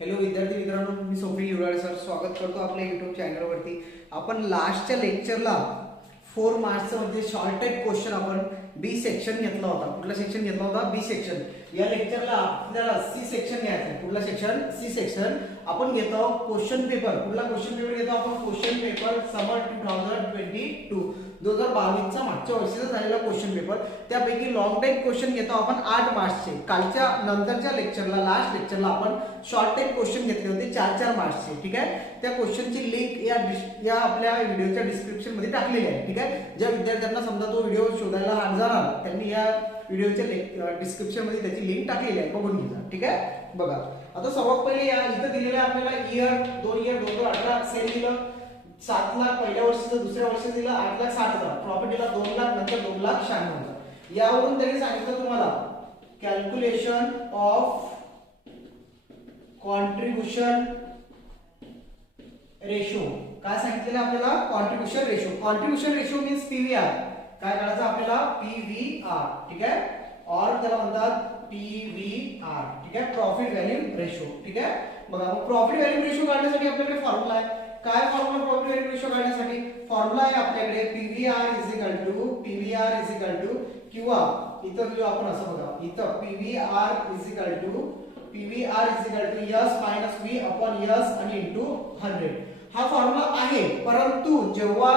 Hello विद्यार्थी मित्रांनो, मी Swapnil युराळे sir स्वागत करतो आपल्या युट्यूब चॅनलवरती. आपण लास्टच्या लेक्चरला 4 मार्क्सचं म्हणजे शॉर्ट टाइप क्वेश्चन आपण बी सेक्शन घेतला होता. कुठला सेक्शन घेतला होता? बी सेक्शन. या लेक्चरला आपल्याला सी सेक्शन घ्यायचं आहे. कुठला सेक्शन? C section. आपण घेतो क्वेश्चन पेपर. कुठला क्वेश्चन पेपर घेतो आपण? क्वेश्चन पेपर समर 2022, 2022 चा मागच्या वर्षीचा झालेला क्वेश्चन पेपर. त्यापैकी लॉंग टाइप क्वेश्चन घेतो आपण 8 मार्क्सचे. कालच्या नंतरच्या लेक्चरला, लास्ट लेक्चरला आपण शॉर्ट टाइप क्वेश्चन घेतले होते 4-4 मार्क्सचे. ठीक आहे. त्या क्वेश्चनची लिंक या आपल्या व्हिडिओच्या डिस्क्रिप्शन मध्ये टाकलेली आहे. ठीक आहे. ज्या विद्यार्थ्यांना समजा तो व्हिडिओ शोधायला हात जाणार त्यांनी या व्हिडिओच्या डिस्क्रिप्शन मध्ये त्याची लिंक टाकलेली आहे, बघून घ्या. ठीक आहे. बघा आता सर्वात पहिले या इथं दिलेलं आहे आपल्याला इयर 2018 सेल दिलं 7 लाख पहिल्या वर्षीचं, दुसऱ्या वर्षी दिलं 8,60,000, प्रॉफिट दिला 2 लाख, नंतर 2,96,000. यावरून त्यांनी सांगितलं तुम्हाला कॅल्क्युलेशन ऑफ कॉन्ट्रीब्युशन रेशो. काय सांगितलेलं आपल्याला? Contribution ratio. Contribution ratio means PVR. काय करायचं आपल्याला? पीव्हीआर. ठीक आहे. और त्याला म्हणतात पीव्हीआर. ठीक आहे. Profit value ratio. ठीक आहे. बघा मग प्रॉफिट व्हॅल्यू रेशो काढण्यासाठी आपल्याकडे फॉर्म्युला आहे. काय फॉर्म्युला प्रॉफिट व्हॅल्यू रेशो काढण्यासाठी? फॉर्म्युला आहे आपल्याकडे पीव्हीआर इज इक्वल टू किंवा इथं लिहू आपण असं बघा. इथं PVR is equal to S minus V upon S आणि इंटू 100. हा फॉर्म्युला आहे, परंतु जेव्हा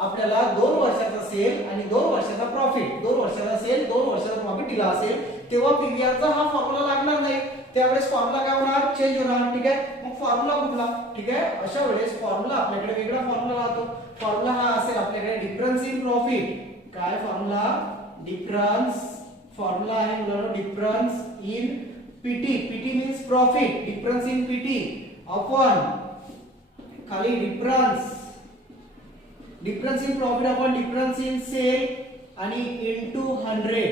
आपल्याला 2 वर्षाचा सेल आणि 2 वर्षाचा प्रॉफिट, 2 वर्षाचा सेल 2 वर्षाचा प्रॉफिट दिला असेल तेव्हा पीव्हीआरचा हा फॉर्म्युला लागणार नाही. त्यावेळेस फॉर्म्युला काय होणार? चेंज होणार. ठीक आहे. मग फॉर्म्युला कुठला? ठीक आहे. अशा वेळेस फॉर्म्युला आपल्याकडे वेगळा फॉर्म्युला राहतो. फॉर्म्युला हा असेल आपल्याकडे डिफरन्स इन प्रॉफिट. काय फॉर्म्युला? डिफरन्स. फॉर्म्युला आहे मुलांनो difference in PT. PT means profit. Difference in PT upon खाली difference in profit upon difference in sale आणि इंटू 100.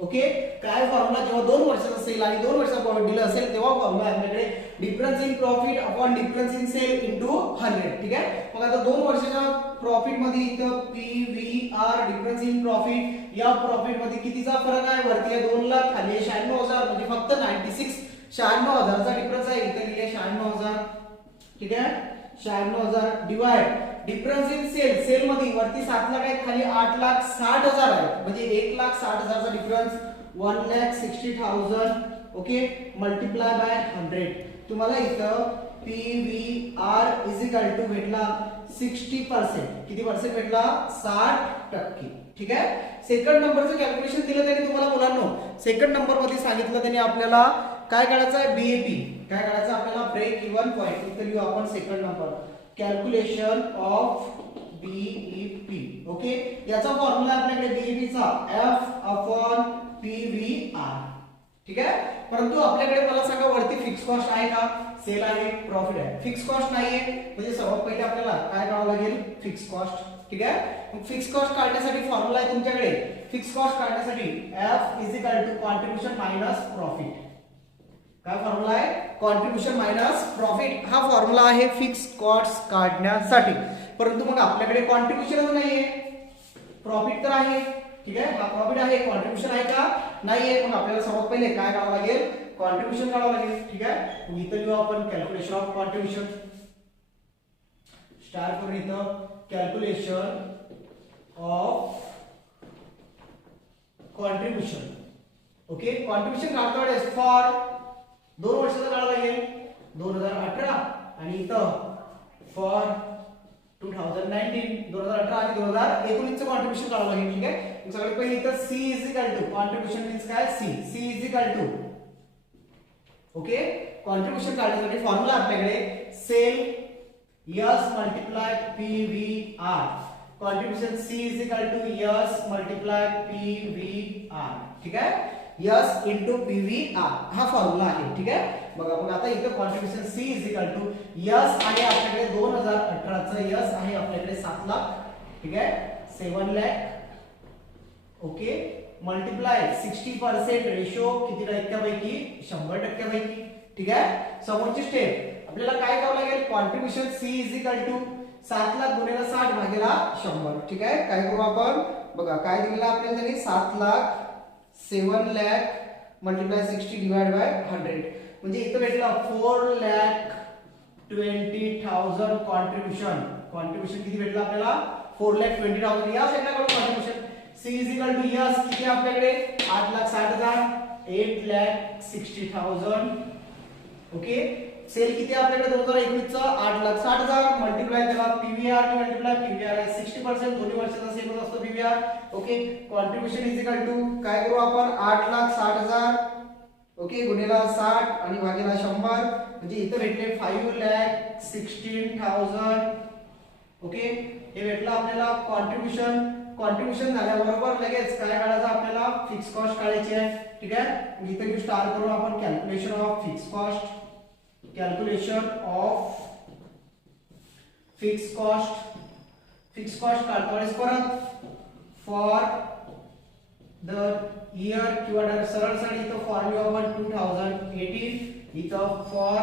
ओके. काय फॉर्म्युला? जेव्हा 2 वर्षाचा सेल आणि 2 वर्षाचा प्रॉफिट दिला असेल तेव्हा फॉर्म्युला आपल्याकडे difference in profit upon difference in sale into 100. ठीक आहे. मग आता 2 वर्षाच्या प्रॉफिट मध्ये इथं पीव्हीआर डिफरन्स इन प्रॉफिट, या प्रॉफिट मध्ये कितीचा फरक आहे? वरती आहे 2 लाख, खाली आहे 96,000, म्हणजे फक्त 96,000 चा डिफरन्स आहे. इथे लिहिले 96,000. ठीक आहे. 96,000 divide difference in sale. Sale मध्ये वरती 7 लाख आहे, खाली 8,60,000 आहे, म्हणजे 1,60,000 चा डिफरन्स 1,60,000. ओके. Multiply by 100. तुम्हाला इथं पीव्हीआर इज इक्वल टू भेटला 60%. किती पर्सेंट भेटला? 60%. ठीक आहे. सेकंड नंबरचं कॅल्क्युलेशन दिलं त्यांनी तुम्हाला मुलांनो. सेकंड नंबर मध्ये सांगितलं त्यांनी आपल्याला काय काढायचं आहे? बीईपी. काय काढायचं आपल्याला? Break even point. इथे लिहू आपण second number calculation of BEP. Okay. याचा फॉर्म्युला आपल्याकडे बीईपी चा एफ अपॉन पीव्हीआर. ठीक आहे. परंतु आपल्याकडे मला सांगा वरती फिक्स कॉस्ट आहे का? सेल आहे, प्रॉफिट आहे, फिक्स कॉस्ट नाहीये, म्हणजे सर्वात पहिले आपल्याला काय करावं लागेल? Fix cost. ठीक आहे. मग फिक्स कॉस्ट काढण्यासाठी फॉर्म्युला आहे तुमच्याकडे. फिक्स कॉस्ट काढण्यासाठी F is equal to contribution minus profit. काय फॉर्म्युला आहे? Contribution minus profit. हा फॉर्म्युला आहे फिक्स कॉस्ट काढण्यासाठी. परंतु मग आपल्याकडे कॉन्ट्रीब्युशनच नाहीये, प्रॉफिट तर आहे. ठीक आहे. हा प्रॉफिट आहे, कॉन्ट्रीब्युशन आहे का? नाहीये. मग आपल्याला सर्वात पहिले काय करावं लागेल? कॉन्ट्रीब्युशन काढावं लागेल. ठीक आहे. मग इथं लिहू आपण कॅल्क्युलेशन ऑफ कॉन्ट्रीब्युशन. स्टार करून इथं calculation of contribution. Okay. Contribution काढता वेळेस फॉर 2 वर्षाचा काढावं लागेल 2018 आणि इथं फॉर 2019 2018 आणि 2019 चं कॉन्ट्रीब्युशन काढावं लागेल. ठीक आहे. सगळ्यात पहिले इथं C is equal to contribution means काय? C is equal to. Okay. Contribution काढण्यासाठी फॉर्म्युला आपल्याकडे sale S multiply PVR. Contribution C is equal to S multiply PVR. ठीक आहे. S इंटू पीव्हीआर हा फॉर्म्युला आहे. ठीक आहे. बघा मग आता इथं contribution C is equal to S आहे आपल्याकडे 2018 चं S आहे आपल्याकडे 7 लाख. ठीक आहे. 7 लाख. ओके. मल्टिप्लाय 60% रेशो किती टक्क्यापैकी? 100% पैकी. ठीक आहे. समोरची स्टेप आपल्याला काय करावं लागेल? Contribution C is equal to 7 lakh गुणिले 60 भागिले 100. ठीक आहे. काय करू आपण? बघा काय दिलेलं आपल्याला त्यांनी 7 lakh 7 lakh multiply 60 divide by 100. म्हणजे इथं भेटलं 4,20,000 कॉन्ट्रीब्युशन किती भेटलं आपल्याला 4,20,000 या साईडला काढू contribution C is equal to S किती आपल्याकडे 8,60,000 8,60,000 ओके सेल किती आपल्याकडे 2021 चा 8,60,000 मल्टिप्लाय त्याला पीव्हीआर ने मल्टिप्लाय पीव्हीआर आहे 60% दोन्ही वर्षाचा सेमच असतो PVR okay contribution is equal to काय करू आपण 8,60,000 ओके गुणिले 60 आणि भागिले 100 म्हणजे इथे भेटले 5,16,000 ओके हे भेटलं आपल्याला कॉन्ट्रीब्युशन झाल्याबरोबर लगेच काय काढायचं आपल्याला फिक्स कॉस्ट काढायची आहे ठीक आहे इथे घेऊ स्टार करून आपण कॅल्क्युलेशन ऑफ फिक्स कॉस्ट काढतो आणि परत फॉर द इयर किंवा सरळ सरळ इथं फॉर्म्युला वन 2018 इथं फॉर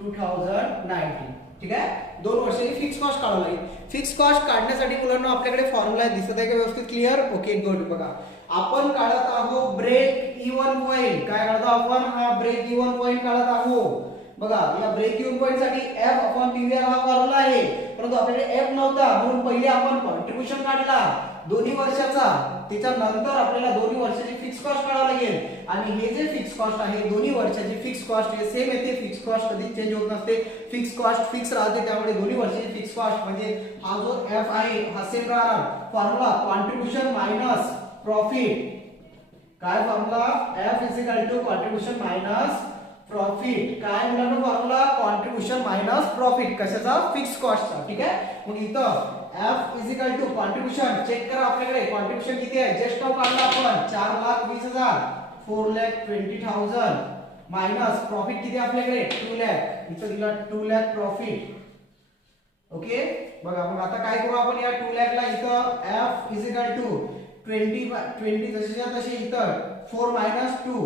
2019 ठीक आहे 2 वर्षाची फिक्स कॉस्ट काढावी लागेल फिक्स कॉस्ट काढण्यासाठी मुलांना आपल्याकडे फॉर्म्युला दिसत आहे का व्यवस्थित क्लिअर ओके गुड बघा आपण काढत आहोत ब्रेक इव्हन पॉइंट काय काढतो आपण हा ब्रेक इव्हन पॉइंट काढत आहोत बघा या ब्रेक इव्हन पॉइंट साठी F अपॉन PVR हा फॉर्म्युला आहे परंतु आपल्याकडे F नव्हता म्हणून पहिले आपण कॉन्ट्रीब्युशन काढला दोन्ही वर्षाचा त्याच्यानंतर आपल्याला दोन्ही वर्षाची फिक्स कॉस्ट काढावी लागेल आणि हे जे फिक्स कॉस्ट आहे दोन्ही वर्षाची फिक्स कॉस्ट हे सेम येते फिक्स कॉस्ट कधी चेंज होत नसते फिक्स कॉस्ट फिक्स राहते त्यामुळे दोन्ही वर्षाची फिक्स कॉस्ट म्हणजे हा जो F आहे हा सेम राहणार फॉर्म्युला कॉन्ट्रीब्युशन मायनस प्रॉफिट काय formula F is equal to contribution minus profit काय मुलांना फॉर्म्युला कॉन्ट्रीब्युशन मायनस प्रॉफिट कशाचा फिक्स कॉस्टचा ठीक आहे मग इथं F is equal to contribution check करा आपल्याकडे कॉन्ट्रीब्युशन किती आहे जस्ट नाव काढला आपण 4,20,000 4,20,000 मायनस प्रॉफिट किती आपल्याकडे 2 लाख इथं दिला 2 लाख प्रॉफिट ओके बघा मग आता काय करू आपण या 2 लाख ला इथं F इज इक्वल टू 20 जशीच्या तशी इथं 4 मायनस 2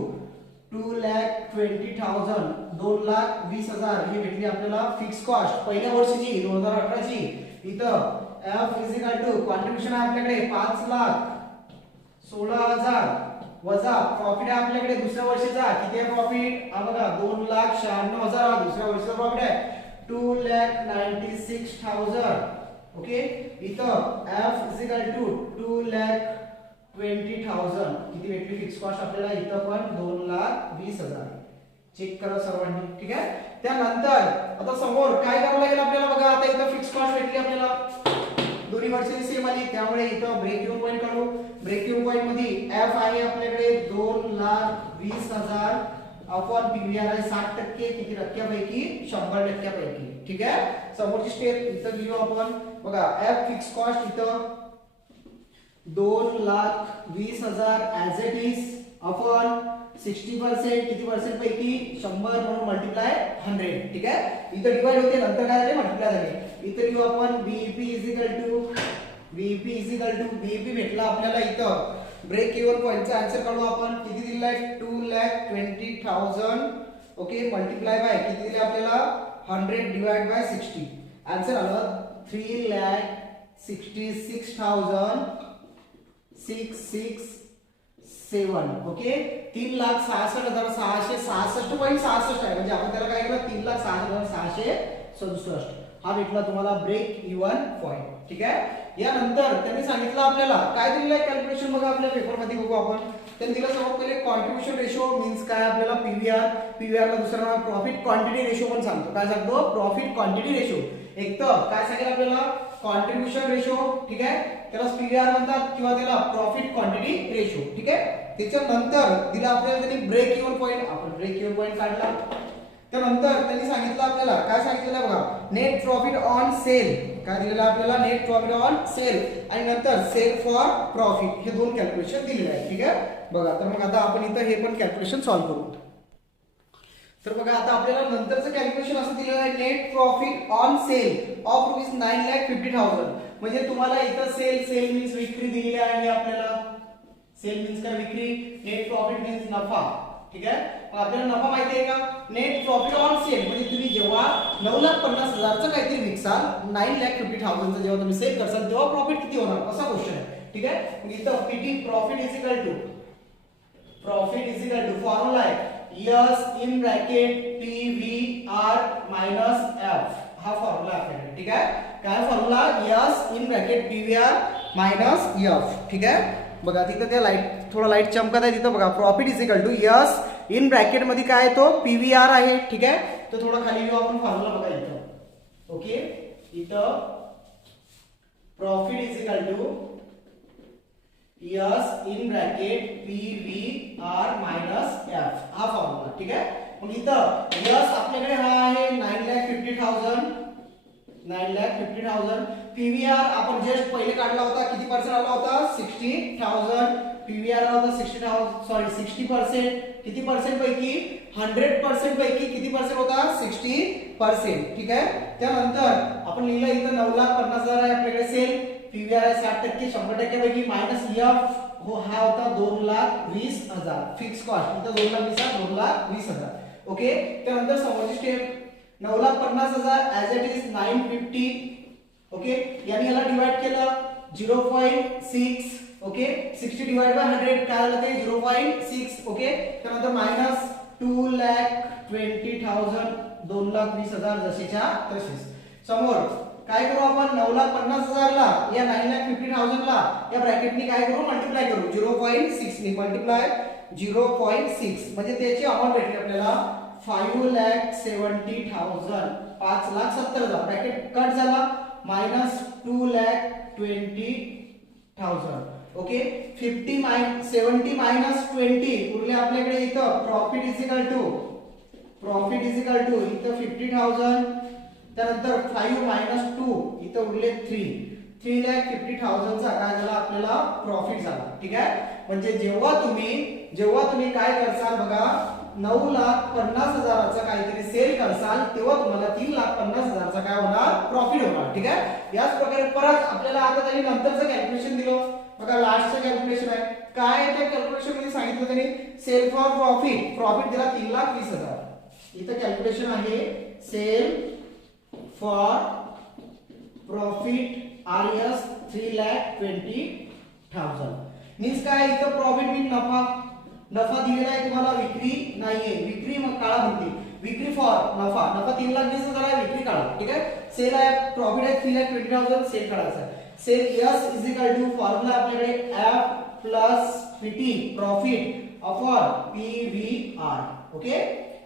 2,20,000 2,20,000 ही भेटली आपल्याला फिक्स कॉस्ट पहिल्या वर्षीची 2018 ची इथं F is equal to contribution आहे आपल्याकडे 5,16,000 वजा प्रॉफिट आहे आपल्याकडे दुसऱ्या वर्षीचा किती आहे प्रॉफिट हा बघा 2,96,000 दुसऱ्या वर्षीचा प्रॉफिट आहे 2,96,000 ओके इथं F इज इक्वल टू 2,20,000 किती भेटली फिक्स कॉस्ट आपल्याला इथं पण 2,20,000 चेक करा सर्वांनी ठीक आहे त्यानंतर आता समोर काय करावं लागेल आपल्याला बघा आता इथं फिक्स कॉस्ट भेटली आपल्याला दोन्ही वर्षाची सेम आली त्यामुळे इथं ब्रेक इव्हन पॉइंट काढू ब्रेक इव्हन पॉइंट मध्ये F आहे आपल्याकडे 2,20,000 अपॉन PVR आहे 60% किती टक्क्यापैकी 100% ठीक आहे समोरची स्टेप इथं लिहू आपण बघा F फिक्स कॉस्ट इथं 2,20,000 ऍज इट इज अपॉन 60% किती पर्सेंट पैकी 100 म्हणून मल्टिप्लाय 100 ठीक आहे इथं डिवाइड होते नंतर काय झाले मल्टिप्लाय झाले इथं लिहू आपण BEP is equal to BEP भेटला आपल्याला इथं ब्रेक इव्हन पॉइंटचा आन्सर काढू आपण किती दिलेला आहे 2,20,000 ओके मल्टिप्लाय बाय किती दिले आपल्याला 100 डिवाइड बाय 60 आन्सर आलं 3,66,667 ओके 3,66,666.66 आहे म्हणजे आपण त्याला काय केलं 3,66,667 हा भेटला तुम्हाला ब्रेक इव्हन पॉइंट ठीक आहे यानंतर त्यांनी सांगितलं आपल्याला काय दिलेलं आहे कॅल्क्युलेशन बघा आपल्या पेपर मध्ये बघू आपण त्यांनी दिलं सर्वात पहिले कॉन्ट्रीब्युशन रेशो मीन्स काय आपल्याला पीव्हीआर ला दुसरं नाव प्रॉफिट क्वांटिटी रेशो पण सांगतो काय सांगतो प्रॉफिट क्वांटिटी रेशो एक तर काय सांगेल आपल्याला कॉन्ट्रीब्युशन रेशो ठीक आहे त्याला पीव्हीआर म्हणतात किंवा त्याला प्रॉफिट क्वांटिटी रेशो ठीक आहे त्याच्यानंतर दिला आपल्याला त्यांनी ब्रेक इव्हन पॉइंट आपण ब्रेक इव्हन पॉइंट काढला त्यानंतर त्यांनी सांगितलं आपल्याला काय सांगितलं बघा नेट प्रॉफिट ऑन सेल काय दिलेलं आपल्याला नेट प्रॉफिट ऑन सेल आणि नंतर सेल फॉर प्रॉफिट हे दोन कॅल्क्युलेशन दिलेले आहे ठीक आहे बघा तर मग आता आपण इथं हे पण कॅल्क्युलेशन सॉल्व्ह करू तर बघा आता आपल्याला नंतरचं कॅल्क्युलेशन असं दिलेलं आहे net profit on sale of ₹9,50,000 म्हणजे तुम्हाला इथं सेल मीन्स विक्री दिलेली आहे आपल्याला सेल मीन्स काय विक्री नेट प्रॉफिट मीन्स नफा ठीक आहे मग आपल्याला नफा माहिती आहे का नेट प्रॉफिट ऑन सेल म्हणजे तुम्ही जेव्हा 9,50,000चं काहीतरी विकसाल 9,50,000चं जेव्हा तुम्ही सेल करसाल तेव्हा प्रॉफिट किती होणार असा क्वेश्चन आहे ठीक आहे मग इथं PT profit is equal to formula आहे S in bracket P V R minus F, हा फॉर्म्युला आपल्याकडे. ठीक आहे, काय formula? S in bracket P V R minus F. ठीक आहे, बघा तिथं ते लाईट, थोडा लाईट चमकत आहे तिथं. बघा profit is equal to S in bracket मध्ये काय आहे तो पी व्ही आर आहे. ठीक आहे, तर थोडं खाली घेऊ आपण फॉर्म्युला. बघा इथं, ओके, इथं profit is equal to S in bracket P V R minus F, हा फॉर्म्युला. ठीक आहे, मग इथं यस आपल्याकडे हा आहे 9,50,000, 9,50,000. पीव्हीआर आपण जस्ट पहिले काढला होता, किती पर्सेंट आला होता? 60,000. पीव्हीआर आला होता 60,000, सॉरी 60%. किती पर्सेंट पैकी? 100% पैकी किती पर्सेंट होता? 60%. ठीक आहे, त्यानंतर आपण लिहिलं इथं 9,50,000 आहे आपल्याकडे सेल. पीव्हीआर आहे 60%, 100% पैकी मायनस एफ हो हा होता 2,20,000 फिक्स कॉस्ट. इथं 2,20,000, 2,20,000. ओके, त्यानंतर समोरची step 9,50,000 as it is 950. Okay, याने याला डिवाइड केलं 0.6. ओके, 60 डिवाइड बाय 100 काय आलं ते 0.6. ओके, त्यानंतर मायनस 2,20,000, 2,20,000 जशीच्या तशीच. समोर काय करू आपण? 9,50,000 ला या 9,50,000 ला या ब्रॅकेटनी काय करू? मल्टिप्लाय करू 0.6 ने. मल्टिप्लाय 0.6 म्हणजे त्याची अमाउंट भेटली आपल्याला 5,70,000, 5,70,000. ब्रॅकेट कट झाला मायनस 2,20,000. ओके, 70 मायनस 20 उरले आपल्याकडे इथं प्रॉफिट इज इक्वल टू इथं 50,000. त्यानंतर 5 मायनस 2 इथं उरले 3,50,000 चा काय झाला आपल्याला प्रॉफिट झाला. ठीक आहे, म्हणजे जेव्हा तुम्ही काय करसाल बघा 9,50,000 चा काहीतरी सेल करसाल तेव्हा तुम्हाला 3,50,000 चा काय होणार? प्रॉफिट होणार. ठीक आहे, याच प्रकारे परत आपल्याला आता त्यांनी नंतरचं कॅल्क्युलेशन दिलं. बघा लास्टचं कॅल्क्युलेशन आहे काय आहे? त्या कॅल्क्युलेशन मध्ये सांगितलं त्यांनी सेल फॉर प्रॉफिट दिला 3,20,000. इथं कॅल्क्युलेशन आहे sale for profit RS 3,20,000. Means काय? इथं प्रॉफिट मीन नफा दिलेला आहे तुम्हाला, विक्री नाहीये. विक्री मग काळा भरती, विक्री फॉर नफा 3,20,000 आहे, विक्री काढा. ठीक आहे, सेल आहे, प्रॉफिट आहे 3,20,000, सेल काढायचा आहे. Sale S is equal to formula आपल्याकडे F plus PT profit upon PVR. Okay,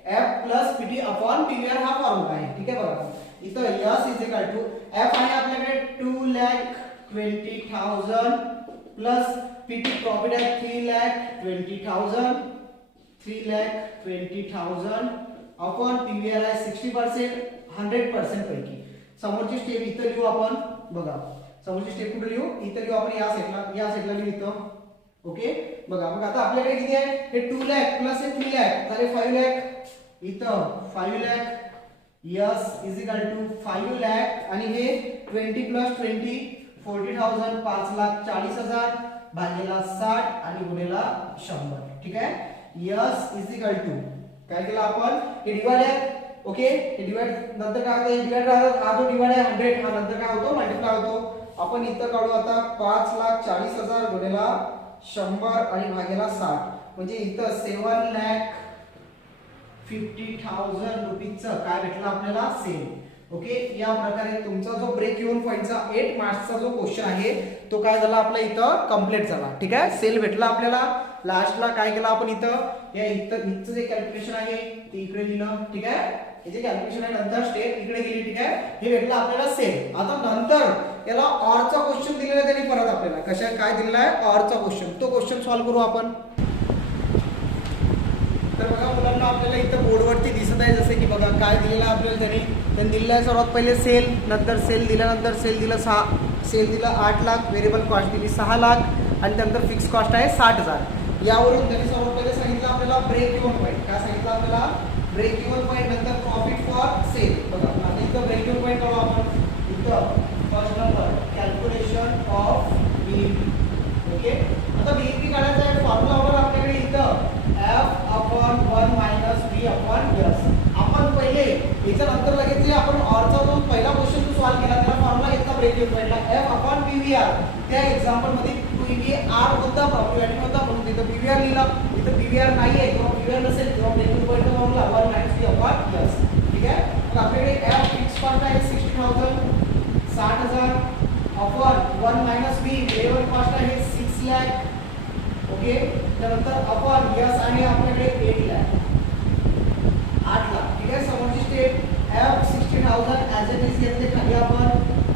F plus PT upon PVR हा फॉर्म्युला आहे. ठीक आहे, बघा इथं S is equal to F आहे आपल्याकडे 2,20,000 प्लस पीटी प्रॉफिट आहे 3,20,000 अपॉन पीव्हीआर आहे 60%, 100% पैकी. समोरची स्टेप इथं लिहू आपण. बघा समोरची स्टेप कुठे लिहू? इथं लिहू आपण या साइडला लिहू इथं. ओके, बघा मग आता आपल्याकडे किती आहे? हे 2 लाख प्लस हे 3 लाख झाले 5 लाख. इथं 5 lakh S is equal to 5 lakh आणि हे 20 प्लस 20 40,000, 5,40,000 भागेला 60 आणि गुणेला 100. ठीक आहे, यस इज इक्वल टू काय केलं आपण? हे डिवाइड आहे. ओके, हे डिवाइड नंतर काय होतं? डिवाइड राहतात, हा जो डिवाइड आहे 100 हा नंतर काय होतो? मल्टिप्लाय होतो. आपण इथं काढू आता 5,40,000 गुणेला 100 आणि भागेला 60 म्हणजे इथं 7,50,000 रुपीजचं काय भेटलं आपल्याला? सेल. ओके, या प्रकारे तुमचा जो ब्रेक इव्हन पॉइंटचा 8 मार्क्सचा जो क्वेश्चन आहे तो काय झाला आपला इथं कंप्लीट झाला. ठीक आहे, सेल भेटला आपल्याला. लास्टला काय केलं आपण इथं इथं जे कॅल्क्युलेशन आहे ते इकडे लिहिलं. ठीक आहे, हे जे कॅल्क्युलेशन आहे नंतर स्टेप इकडे गेली. ठीक आहे, हे भेटलं आपल्याला सेल. आता नंतर याला ऑरचा क्वेश्चन दिलेला आहे त्यांनी परत आपल्याला. कशा काय दिलेला आहे? ऑरचा क्वेश्चन. तो क्वेश्चन सॉल्व्ह करू आपण. तर बघा मुलांना आपल्याला इथं बोर्डवरती दिसत आहे जसे की बघा काय दिलेलं आहे आपल्याला त्यांनी दिलेलं आहे. सर्वात पहिले सेल, नंतर सेल दिल्यानंतर सेल दिलं 8 लाख, व्हेरिएबल कॉस्ट दिली 6 लाख आणि त्यानंतर फिक्स कॉस्ट आहे 60,000. यावरून त्यांनी सर्वात पहिले सांगितलं आपल्याला ब्रेक इव्हन पॉईंट. काय सांगितलं आपल्याला? ब्रेक इव्हन पॉईंट नंतर प्रॉफिट फॉर सेल. बघा आणि इथं ब्रेक इव्हन पॉईंट काढू आपण. इथं first number calculation of BEP. Okay, आता बीईपी काढायचा आहे. फॉर्म्युला वापर आपल्याकडे इथं f upon 1 minus b upon s. आपण पहिले याच्या नंतर लगेच आपण ऑरचा जो पहिला क्वेश्चन जो सॉल्व्ह केला त्याला फॉर्म्युला घेतला ब्रेक इव्हन पॉईंटला f अपॉन pvr. त्या एक्झाम्पल मध्ये pvr होता, प्रॉफिट होता म्हणून तिथं pvr लिहिला. इथं pvr नाही आहे किंवा pvr पीव्हीआर नसेल तेव्हा ब्रेक इव्हन पॉईंटचा formula 1 minus V upon yes. ठीक आहे. मग आपल्याकडे एफ फिक्स कॉस्ट आहे 60000 60000 upon 1 minus V variable cost आहे 6 लाख. ओके. त्यानंतर अपॉन यस आहे आपल्याकडे 8 लाख 8 लाख. ठीक आहे. समोरची step F 16000 as it is घेतले खाली आपण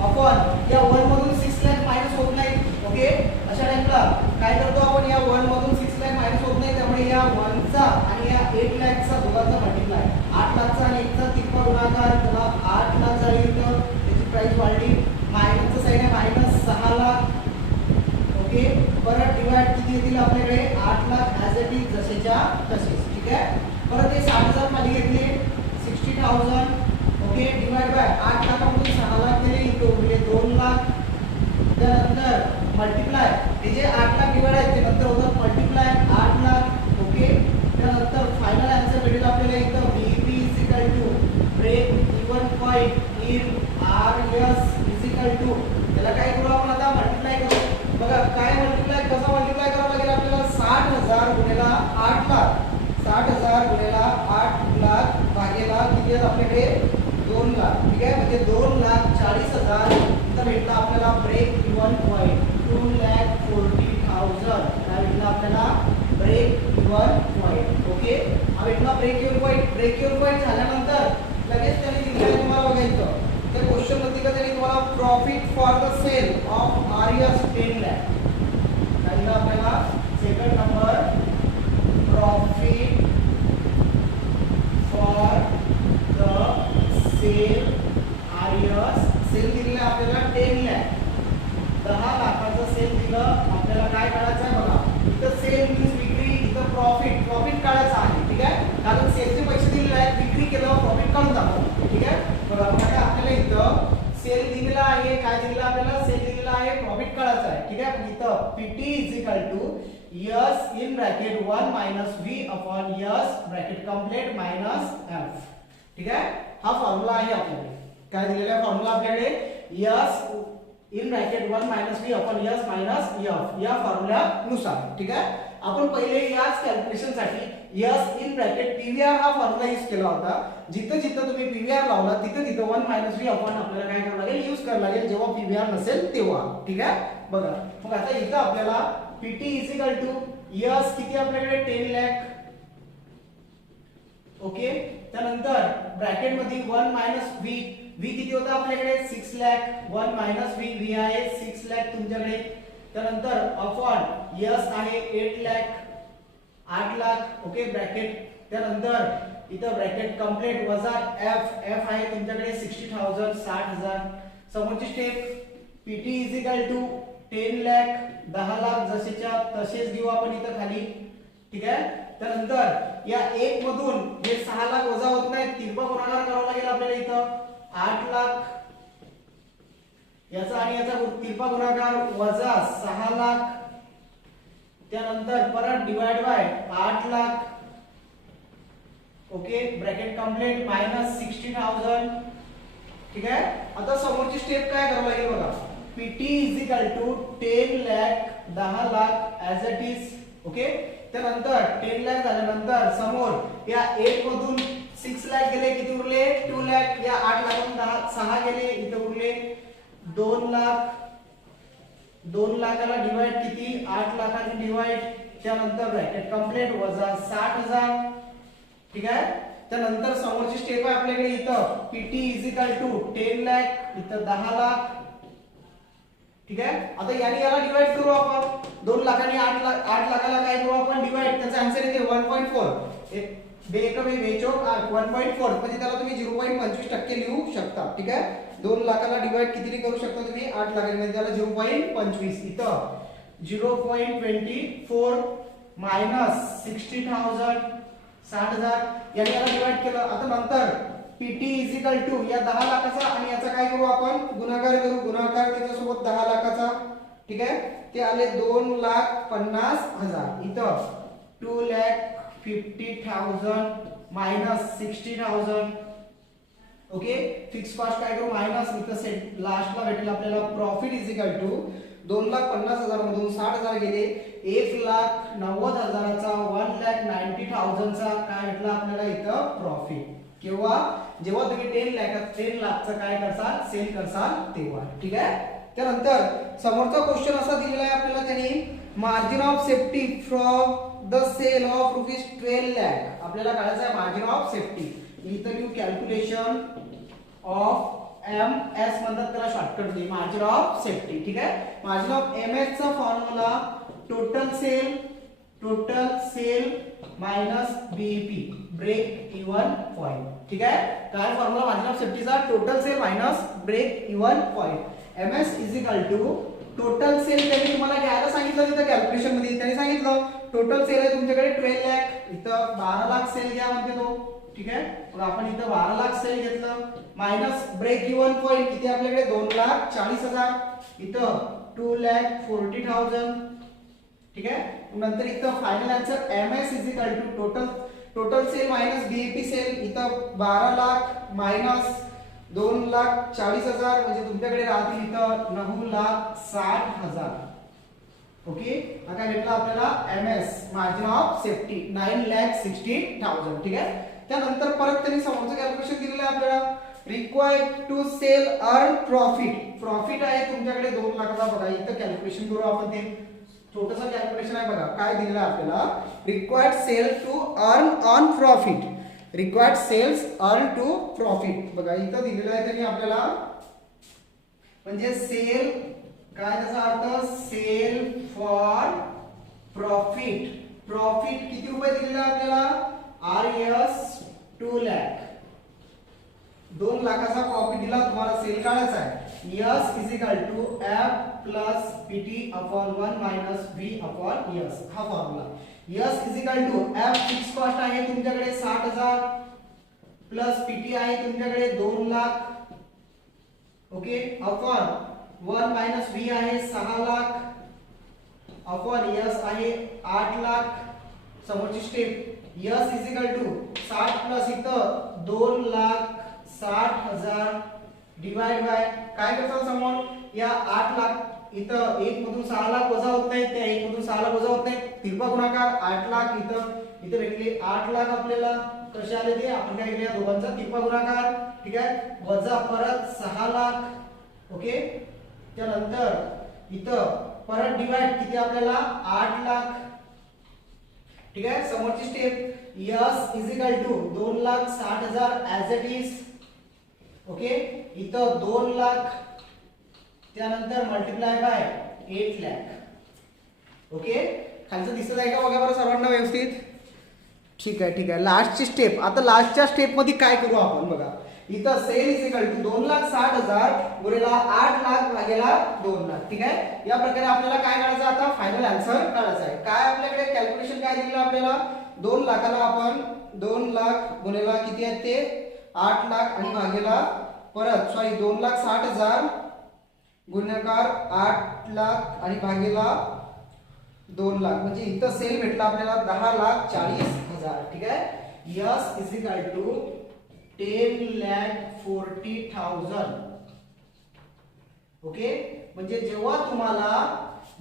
अपॉन या 1 मधून 6 लाख मायनस होत नाही. ओके. अशा टाइपला काय करतो आपण या 1 मधून 6 लाख मायनस होत नाही त्यामुळे या 1 चा आणि या 8 लाखचा दोघांचा मल्टिप्लाय 8 लाखचा आणि 1 चा तिरपा गुणाकार त्याला 8 लाख झाली इथं त्याची प्राइस वाढली. मायनसचं साइन आहे मायनस 6 लाख. ओके. परत डिवाइड किती येतील आपल्याकडे 8 लाख ॲज इट इज जसेच्या तसेच. ठीक आहे. परत हे 60000 खाली घेतले 60000. ओके. डिवाइड बाय 8 लाखामधून 6 लाख गेले इथे उरले 2 लाख. त्यानंतर मल्टिप्लाय हे जे 8 लाख डिवाइड आहे ते नंतर होतं मल्टिप्लाय 8 लाख. ओके. त्यानंतर फायनल आन्सर भेटेल आपल्याला इथं BB is equal to break even point in RS is equal to त्याला काय करू आपण आता मल्टिप्लाय करू. बघा काय मल्टिप्लाय कसं मल्टिप्लाय करावं लागेल आपल्याला 60000 गुणिले 8 लाख 60000 गुणिले 8 लाख भागेला किती आहेत आपल्याकडे 2 लाख. ठीक आहे. म्हणजे 2,40,000 इथं भेटला आपल्याला ब्रेक इव्हन पॉइंट 2,40,000 काय भेटला आपल्याला ब्रेक इव्हन पॉइंट. ओके. हा भेटला break even point. Break even point झाल्यानंतर लगेच त्यांनी दिलेलं तुम्हाला बघायचं त्या क्वेश्चन मध्ये का त्यांनी तुम्हाला profit for the sale of RS 10 lakh काय दिलं आपल्याला second number profit for the sale RS sale दिलेला आपल्याला 10 लाख 10 लाखाचं सेल दिलं आपल्याला काय काढायचं आहे बघा इथं सेल मीन्स विक्री इथं प्रॉफिट काढायचं आहे. ठीक आहे. कारण सेलचे पैसे दिलेले आहेत विक्री केलं प्रॉफिट काढून टाकू. ठीक आहे. बघा आपल्याला इथं सेल दिलेला आहे काय दिलेला आपल्याला सेल दिलेला आहे प्रॉफिट काढायचा आहे. ठीक आहे. इथं PT is equal to S in bracket 1 minus V upon S bracket complete minus F. ठीक आहे. हा फॉर्म्युला आहे आपल्याकडे काय दिलेला आहे फॉर्म्युला आपल्याकडे yes in bracket 1 minus V upon yes minus F या फॉर्म्युल्यानुसार. ठीक आहे. आपण पहिले याच कॅल्क्युलेशन साठी यस इन ब्रॅकेट पीव्हीआर हा फॉर्म्युला यूज केला होता. जिथं जिथं तुम्ही पीव्हीआर लावला तिथं तिथं 1 मायनस व्ही अपॉन आपल्याला काय करावं लागेल यूज करावं लागेल जेव्हा पीव्हीआर नसेल तेव्हा. ठीक आहे. बघा मग आता इथं आपल्याला PT is equal to S किती आपल्याकडे 10 लाख. ओके. त्यानंतर ब्रॅकेट मध्ये 1 मायनस व्ही व्ही किती होता आपल्याकडे 6 लाख 1 मायनस व्ही व्ही आहे 6 लाख तुमच्याकडे. त्यानंतर अपॉन यस आहे 8 लाख 8 लाख. ओके. ब्रॅकेट त्यानंतर इथं ब्रॅकेट कंप्लीट वजा एफ एफ आहे तुमच्याकडे 60,000 60,000. समोरची step PT is equal to 10 lakh 10 lakh जसेच्या तसेच घेऊ आपण इथं खाली. ठीक आहे. त्यानंतर या 1 मधून जे 6 लाख वजा होत नाही तिरपा गुणाकार करावा लागेल आपल्याला इथं 8 लाख याचा आणि याचा तिरपा गुणाकार वजा 6 लाख. त्यानंतर परत divide by 8 lakh. Okay. Bracket complete minus 60,000. ठीक आहे. आता समोरची स्टेप काय करावं लागेल बघा PT is equal to 10 lakh 10 lakh as it is. Okay. त्यानंतर 10 लाख झाल्यानंतर समोर या 1 मधून 6 लाख गेले किती उरले 2 लाख. या 8 लाखातून 6 गेले इथे उरले 2 लाख. 2 लाखाला डिवाइड किती 8 लाखाने डिवाइड त्यानंतर ब्रॅकेट कंप्लीट वजा 60,000. ठीक आहे. त्यानंतर समोरची स्टेप आहे आपल्याकडे इथं PT is equal to 10 lakh इथं 10 लाख. ठीक आहे. आता याने याला डिवाइड करू आपण 2 लाखाने 8 लाखाला काय करू आपण डिवाइड त्याचा आन्सर येते 1.4 एक बेकमी बेचोक 1.4 म्हणजे त्याला तुम्ही 0.25% लिहू शकता. ठीक आहे. 2 लाखाला डिवाइड कितीने करू शकता तुम्ही 8 लाखाने म्हणजे त्याला 0.25 इथं 0.24 मायनस 60,000 60,000 याने याला डिवाइड केलं. आता नंतर पीटी इज इक्वल टू या 10 लाखाचा आणि याचा काय करू आपण गुणाकार करू गुणाकार त्याच्यासोबत 10 लाखाचा. ठीक आहे. ते आले 2,50,000 इथं 2,50,000 मायनस 60,000. ओके. फिक्स कॉस्ट काय करू मायनस इथं सेट लास्टला भेटेल आपल्याला प्रॉफिट इज इक्वल टू 2,50,000 मधून 60,000 गेले 1 लाख 1,90,000चा 1,90,000चा काय भेटला आपल्याला इथं प्रॉफिट. केव्हा? जेव्हा तुम्ही 10 लाखचं काय करसाल, सेल करसाल तेव्हा. ठीक आहे. त्यानंतर समोरचा क्वेश्चन असा दिलेला आहे आपल्याला त्यांनी, margin of safety from the sale of ₹12 lakh. आपल्याला काढायचं आहे मार्जिन ऑफ सेफ्टी. इथं न्यू कॅल्क्युलेशन ऑफ MS म्हणतात त्याला शॉर्टकट मध्ये, मार्जिन ऑफ सेफ्टी. ठीक आहे. मार्जिन ऑफ MS चा formula total sale minus BEP, break even point. ठीक आहे. काय फॉर्म्युला मार्जिन ऑफ सेफ्टीचा? Total sale minus break even point. MS is equal to total sale. त्यांनी तुम्हाला घ्यायला सांगितलं तिथं कॅल्क्युलेशन मध्ये. त्यांनी सांगितलं टोटल सेल आहे तुमच्याकडे 12 लाख, इथं 12 लाख सेल घ्या म्हणते तो. ठीक आहे. मग आपण इथं 12 लाख सेल घेतलं, मायनस ब्रेक इव्हन पॉइंट किती आपल्याकडे 2,40,000, इथं 2,40,000. ठीक आहे. नंतर इथं final answer MS is equal to total sale minus BEP sale, इथं 12 लाख मायनस 2,40,000 म्हणजे तुमच्याकडे राहतील इथं 9,60,000. ओके. आता भेटला आपल्याला MS मार्जिन ऑफ सेफ्टी 9,60,000. ठीक आहे. त्यानंतर परत त्यांनी समोरचं कॅल्क्युलेशन दिलेलं आहे आपल्याला, required to sell earn profit आहे तुमच्याकडे 2 लाखाचा. बघा इथं कॅल्क्युलेशन करू आपण, ते छोटंसं कॅल्क्युलेशन आहे. बघा काय दिलेलं आहे आपल्याला, required sale to earn on profit, required sales earn to profit. बघा इथं दिलेलं आहे त्यांनी आपल्याला, म्हणजे सेल काय त्याचा अर्थ, सेल फॉर प्रॉफिट. प्रॉफिट किती रुपये दिलेला आपल्याला, RS 2 लाख, 2 लाखाचा प्रॉफिट दिला तुम्हाला, सेल काढायचा आहे. S is equal to F plus PT upon 1 minus V upon S, हा formula. S is equal to F fix cost आहे तुमच्याकडे 60,000 प्लस PT आहे तुमच्याकडे 2 lakh. Okay. Upon 1 minus V आहे 6 लाख अपॉन S आहे 8 लाख. समोरची step S is equal to 60 plus इथं 2,60,000 divide by काय करतो समोर, या 8 लाख इथं 1 मधून 6 लाख वजा होत नाही, त्या 1 मधून 6 लाख वजा होत नाही, तिरपा गुणाकार 8 लाख इथं भेटले 8 लाख आपल्याला. कसे आले ते आपण काय केलं, दोघांचा तिरपा गुणाकार. ठीक आहे. वजा परत 6 लाख. ओके. त्यानंतर इथं परत डिवाइड किती आपल्याला 8 लाख. ठीक आहे. समोरची step S is equal to 2,60,000 as it is. Okay. इथं 2 लाख, त्यानंतर मल्टिप्लाय बाय 8 लाख. ओके. खालचं दिसत आहे का बघा बरं सर्वांना व्यवस्थित. ठीक आहे. ठीक आहे. लास्टची स्टेप. आता लास्टच्या स्टेप मध्ये काय करू आपण बघा, इथं सेल इज इक्वल टू 2,60,000 गुणिले 8 लाख भागेला 2 लाख. ठीक आहे. या प्रकारे आपल्याला काय काढायचं, आता फायनल आन्सर काढायचा आहे. काय आपल्याकडे कॅल्क्युलेशन काय दिलेलं आपल्याला, 2 लाखाला आपण 2 लाख गुणिले किती आहेत ते 8 लाख आणि भागेला परत 2,60,000 गुणाकार 8 लाख आणि भागेला 2 लाख, म्हणजे इथं सेल भेटला आपल्याला 10,40,000. ठीक आहे. S is equal to 10,40,000. Okay. म्हणजे जेव्हा तुम्हाला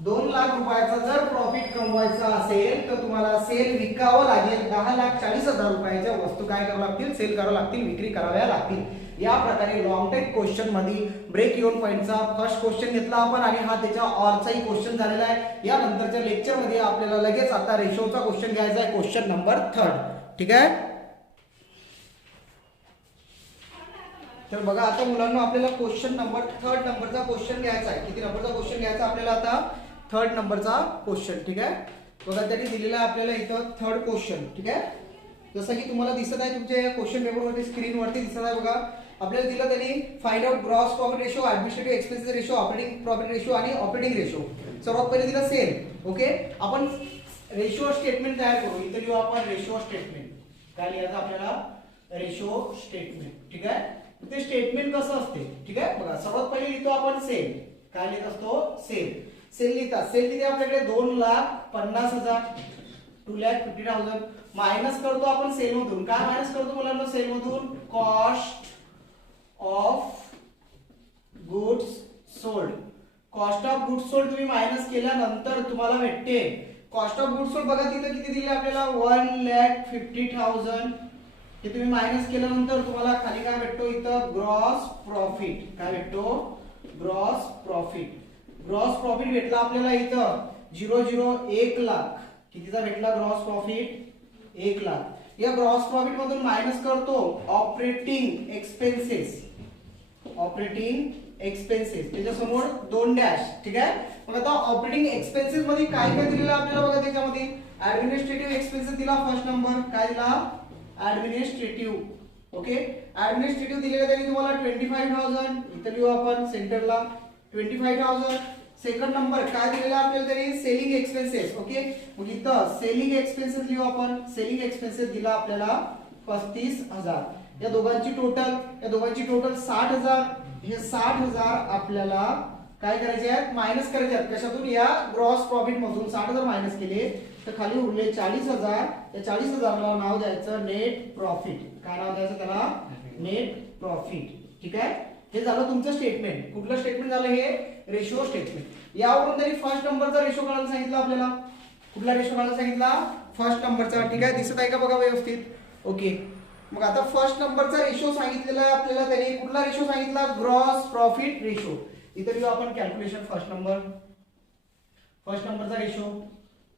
2 लाख रुपयाचा जर प्रॉफिट कमवायचा असेल तर तुम्हाला सेल विकावं लागेल 10,40,000 रुपयाच्या वस्तू काय करावं लागतील, सेल करावं लागतील, विक्री कराव्या लागतील. या प्रकारे लॉंग टेक क्वेश्चन मध्ये ब्रेक इव्हन पॉइंटचा फर्स्ट क्वेश्चन घेतला आपण आणि हा त्याच्या ऑरचाही क्वेश्चन झालेला आहे. या नंतरच्या लेक्चर मध्ये आपल्याला लगेच आता रेशोचा क्वेश्चन घ्यायचा आहे, क्वेश्चन नंबर 3. ठीक आहे. तर बघा आता मुलांना आपल्याला क्वेश्चन नंबर 3 नंबरचा क्वेश्चन घ्यायचा आहे. किती नंबरचा क्वेश्चन घ्यायचा आपल्याला आता, 3 नंबरचा क्वेश्चन. ठीक आहे. बघा त्यांनी दिलेला आहे आपल्याला इथं 3rd क्वेश्चन. ठीक आहे. जसं की तुम्हाला दिसत आहे तुमच्या क्वेश्चन पेपर वरती स्क्रीन वरती दिसत आहे बघा. आपल्याला दिलं त्यांनी find out gross profit ratio, administrative expenses ratio, operating profit ratio आणि ऑपरेटिंग रेशो. सर्वात पहिले दिलं सेल. ओके. आपण रेशो स्टेटमेंट तयार करू. इथे लिहू आपण रेशो स्टेटमेंट. काय लिहायचं आपल्याला, रेशो स्टेटमेंट. ठीक आहे. ते स्टेटमेंट कसं असते. ठीक आहे. बघा सर्वात पहिले लिहितो आपण सेल. काय लिहित असतो, सेल. सेल लिहितात, सेल लिहिते आपल्याकडे 2,50,000, 2,50,000 मायनस करतो आपण सेल मधून. काय मायनस करतो मुलांना सेल मधून, cost of goods sold. Cost of goods sold तुम्ही मायनस केल्यानंतर तुम्हाला भेटते कॉस्ट ऑफ गुड्स सोल्ड बघा तिथे किती दिले आपल्याला 1,50,000. हे तुम्ही मायनस केल्यानंतर तुम्हाला खाली काय भेटतो इथं ग्रॉस प्रॉफिट. काय भेटतो ग्रॉस प्रॉफिट. ग्रॉस प्रॉफिट भेटला आपल्याला इथं 1 लाख. कितीचा भेटला ग्रॉस प्रॉफिट 1 लाख. या ग्रॉस प्रॉफिट मधून मायनस करतो ऑपरेटिंग एक्सपेन्सेस. ऑपरेटिंग एक्सपेन्सेस त्याच्या समोर 2 डॅश. ठीक आहे. मग आता ऑपरेटिंग एक्सपेन्सेस मध्ये काय काय दिलेलं आपल्याला बघा. त्याच्यामध्ये ऍडमिनिस्ट्रेटिव्ह एक्सपेन्सेस दिला फर्स्ट नंबर. काय दिला ऍडमिनिस्ट्रेटिव्ह. ओके ऍडमिनिस्ट्रेटिव्ह दिलेलं त्यांनी तुम्हाला 25,000. इथं लिहू आपण सेंटरला 25,000. सेकंड नंबर काय दिलेला आपल्याला तरी सेलिंग एक्सपेन्सेस. ओके मग इथं सेलिंग एक्सपेन्सेस लिहू आपण. सेलिंग एक्सपेन्सेस दिला आपल्याला 35,000. या दोघांची टोटल 60,000. हे 60,000 आपल्याला काय करायचे आहेत मायनस करायचे आहेत. कशातून या ग्रॉस प्रॉफिट मधून 60,000 मायनस केले तर खाली उरले 40,000. या 40,000ला नाव द्यायचं नेट प्रॉफिट. काय नाव द्यायचं त्याला नेट प्रॉफिट. ठीक आहे. हे झालं तुमचं स्टेटमेंट. कुठलं स्टेटमेंट झालं हे रेशो स्टेटमेंट. यावरून तरी फर्स्ट नंबरचा रेशो काढायला सांगितलं आपल्याला. कुठला रेशो काढायला सांगितला फर्स्ट नंबरचा. ठीक आहे दिसत आहे का बघा व्यवस्थित. ओके मग आता फर्स्ट नंबरचा रेशो सांगितलेला आहे आपल्याला. त्यांनी कुठला रेशो सांगितला ग्रॉस प्रॉफिट रेशो. इथे लिहू आपण कॅल्क्युलेशन फर्स्ट नंबरचा ratio.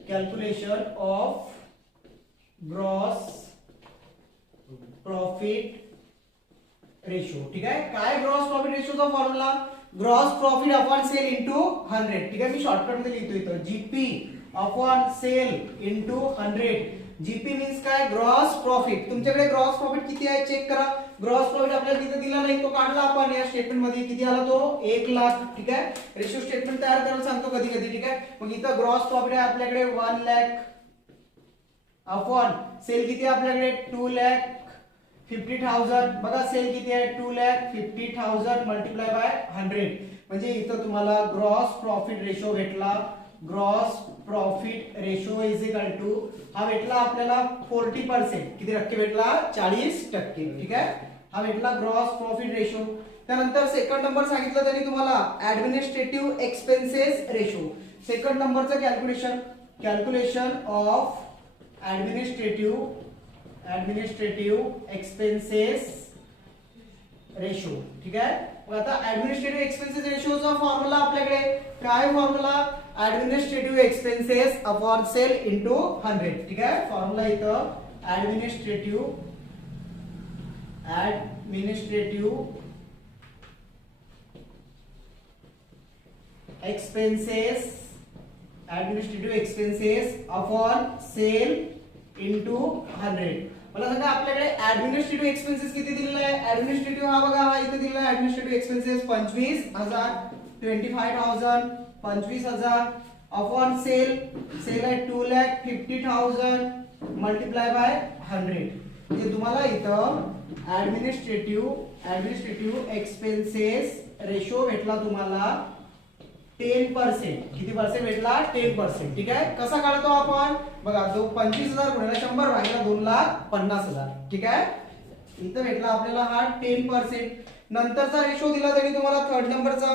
Calculation of gross profit ratio. ठीक आहे. काय ग्रॉस प्रॉफिट रेशोचा formula gross profit upon sale into 100. ठीक आहे. मी शॉर्टकट मध्ये लिहितो इथं GP upon sale into 100. GP means काय ग्रॉस प्रॉफिट. तुमच्याकडे ग्रॉस प्रॉफिट किती आहे चेक करा. ग्रॉस प्रॉफिट आपल्याला तिथे दिला नाही तो काढला आपण या स्टेटमेंट मध्ये. किती आला तो 1 लाख. ठीक आहे. रेशो स्टेटमेंट तयार करायला सांगतो कधी कधी. ठीक आहे. मग इथं ग्रॉस प्रॉफिट आहे आपल्याकडे 1 लाख अपॉन सेल किती आहे आपल्याकडे 2,50,000. बघा सेल किती आहे 2,50,000 मल्टिप्लाय बाय 100. म्हणजे इथं तुम्हाला ग्रॉस प्रॉफिट रेशो भेटला. Gross profit ratio is equal to हा भेटला आपल्याला 40%. किती टक्के भेटला 40%. ठीक आहे. हा भेटला ग्रॉस प्रॉफिट रेशो. त्यानंतर सेकंड नंबर सांगितलं त्यांनी तुम्हाला ऍडमिनिस्ट्रेटिव्ह एक्सपेन्सेस रेशो. सेकंड नंबरचं calculation of administrative expenses ratio. ठीक आहे. मग आता ऍडमिनिस्ट्रेटिव्ह एक्सपेन्सेस रेशोचा फॉर्म्युला आपल्याकडे काय formula administrative expenses upon sale into 100. ठीक आहे. फॉर्म्युला इथं administrative expenses upon sale into 100. मला सांगा आपल्याकडे ऍडमिनिस्ट्रेटिव्ह एक्सपेन्सेस किती दिलेला आहे. ऍडमिनिस्ट्रेटिव्ह हा बघा हा इथे दिलेला आहे. ऍडमिनिस्ट्रेटिव्ह एक्सपेन्सेस 25,000 25,000 25,000 अपॉन सेल आहे 2,50,000 मल्टिप्लाय बाय 100. म्हणजे तुम्हाला इथं ऍडमिनिस्ट्रेटिव्ह एक्सपेन्सेस रेशो भेटला तुम्हाला 10%. किती पर्सेंट भेटला 10%. ठीक आहे. कसा काढतो आपण बघा 25,000 गुणिले 100 भागिले 2,50,000. ठीक आहे. इथं भेटला आपल्याला हा 10%. नंतरचा रेशो दिला तरी तुम्हाला थर्ड नंबरचा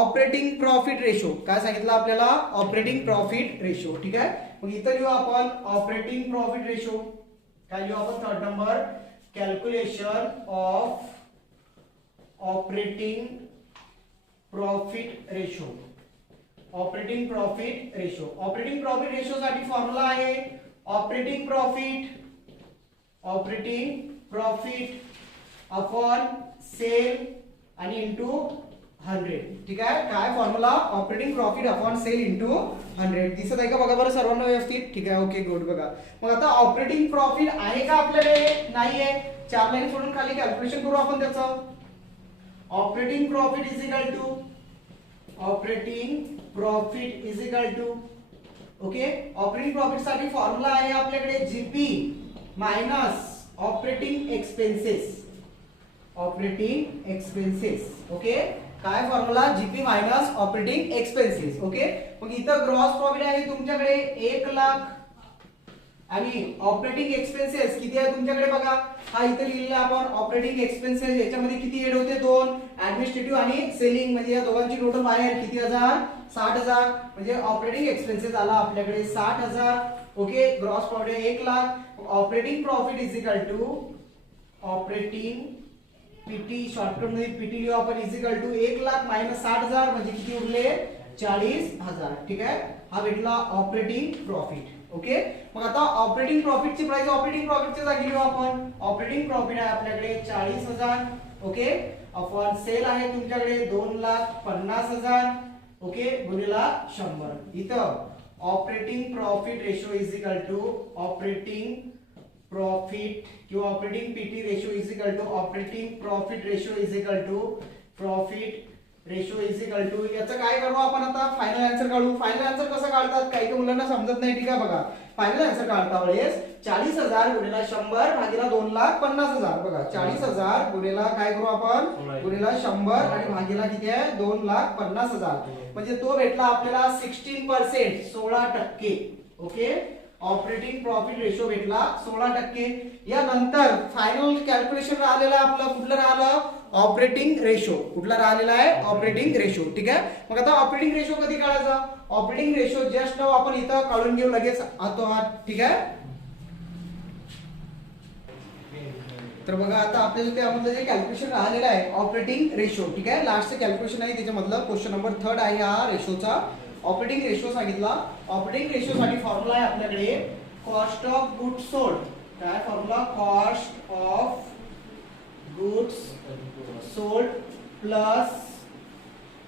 ऑपरेटिंग प्रॉफिट रेशो. काय सांगितलं आपल्याला ऑपरेटिंग प्रॉफिट रेशो. ठीक आहे. मग इथं लिहू आपण ऑपरेटिंग प्रॉफिट रेशो. काय लिहू आपण third number calculation of operating profit ratio. Operating profit ratio साठी फॉर्म्युला आहे ऑपरेटिंग प्रॉफिट अपॉन सेल आणि इंटू 100. ठीक आहे. काय formula operating profit upon sale into 100. दिसत आहे का बघा बरं सर्वांना व्यवस्थित. ठीक आहे. Okay good. बघा मग आता ऑपरेटिंग प्रॉफिट आहे का आपल्याकडे नाहीये. 4 लाईन सोडून खाली कॅल्क्युलेशन करू आपण त्याचं. Operating profit is equal to okay operating profit साठी फॉर्म्युला आहे आपल्याकडे GP minus operating expenses. Okay काय formula GP minus operating expenses. Okay मग इथं ग्रॉस प्रॉफिट आहे तुमच्याकडे 1 लाख आणि ऑपरेटिंग एक्सपेन्सेस किती आहे तुमच्याकडे बघा हा इथे लिहिलेला आपण ऑपरेटिंग एक्सपेन्सेस, याच्यामध्ये किती ऍड होते, दोन, ऍडमिनिस्ट्रेटिव्ह आणि सेलिंग, म्हणजे या दोघांची टोटल बाहेर किती हजार, 60,000, म्हणजे ऑपरेटिंग एक्सपेन्सेस आला आपल्याकडे 60,000. Okay, gross profit 1,00,000. Operating profit is equal to operating PT, shortcut मध्ये पीटी लिहू आपण, इज इक्वल टू 1,00,000 मायनस 60,000 म्हणजे किती उरले, 40,000. ठीक आहे, हा भेटला ऑपरेटिंग प्रॉफिट. ओके, मग आता ऑपरेटिंग प्रॉफिटची प्राइस ऑपरेटिंग प्रॉफिटच्या जागी लिहू आपण. ऑपरेटिंग प्रॉफिट आहे आपल्याकडे 40,000. ओके, अपॉन सेल आहे तुमच्याकडे 2,50,000. ओके, गुणिला 100. इथं operating profit ratio is equal to operating profit किंवा operating PT ratio is equal to operating profit ratio is equal to profit ratio is equal to, याचं काय करू आपण आता, फायनल आन्सर काढू. फायनल आन्सर कसं काढतात काही मुलांना समजत नाही. ठीक आहे, बघा फायनल आन्सर काढता वेळेस 40,000 गुणिला 100 भागीला 2,50,000. बघा 40,000 गुणिला काय करू आपण, गुणिला 100 आणि भागीला किती आहे, 2,50,000, म्हणजे तो भेटला आपल्याला 16%, 16%. ओके, ऑपरेटिंग प्रॉफिट रेशो भेटला 16%. यानंतर फायनल कॅल्क्युलेशन राहिलेलं आपलं कुठलं राहिलं, ऑपरेटिंग रेशो. कुठला राहिलेला आहे, ऑपरेटिंग रेशो. ठीक आहे, मग आता ऑपरेटिंग रेशो कधी काढायचा, ऑपरेटिंग रेशो जस्ट नाव आपण इथं काढून घेऊ लगेच हातोहात. ठीक आहे, तर बघा आता आपल्याला त्यामधलं जे कॅल्क्युलेशन राहिलेलं आहे ऑपरेटिंग रेशो. ठीक आहे, लास्टचं कॅल्क्युलेशन आहे त्याच्यामधलं, क्वेश्चन नंबर 3 आहे हा रेशोचा. ऑपरेटिंग रेशो सांगितला. ऑपरेटिंग रेशो साठी फॉर्म्युला आहे आपल्याकडे कॉस्ट ऑफ गुड्स सोल्ड. काय formula, cost of goods sold plus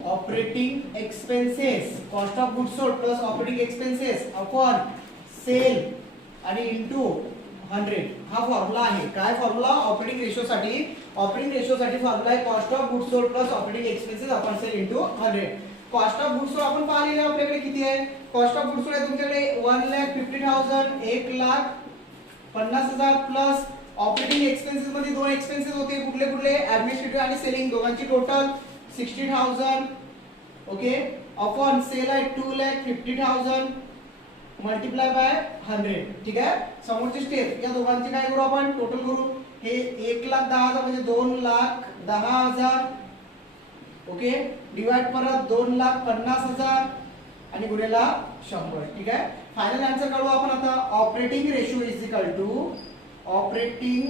operating expenses, cost of goods sold plus operating expenses upon sale आणि इंटू 100. हा फॉर्म्युला आहे. काय फॉर्म्युला, ऑपरेटिंग रेशो साठी. ऑपरेटिंग रेशो साठी फॉर्म्युला आहे cost of goods sold plus operating expenses upon sale into 100. Cost of goods sold आपण पाहिलेलं आपल्याकडे किती आहे, कॉस्ट ऑफ गुड्स सोल्ड आहे तुमच्याकडे 1,50,000, 1,50,000 प्लस ऑपरेटिंग एक्सपेन्सेस मध्ये दोन एक्सपेन्सेस होते, कुठले कुठले, ऍडमिनिस्ट्रेटिव्ह आणि सेलिंग, दोघांची टोटल 60,000. ओके, अपॉन सेल आहे 2,50,000 मल्टिप्लाय बाय 100. ठीक आहे, समोरची स्टेप या दोघांची काय करू आपण, टोटल करू. हे 1,10,000 म्हणजे 2,10,000. ओके, डिवाइड परत 2,50,000 आणि गुणिला 100. ठीक आहे, फायनल आन्सर काढू आपण आता. Operating ratio is equal to, operating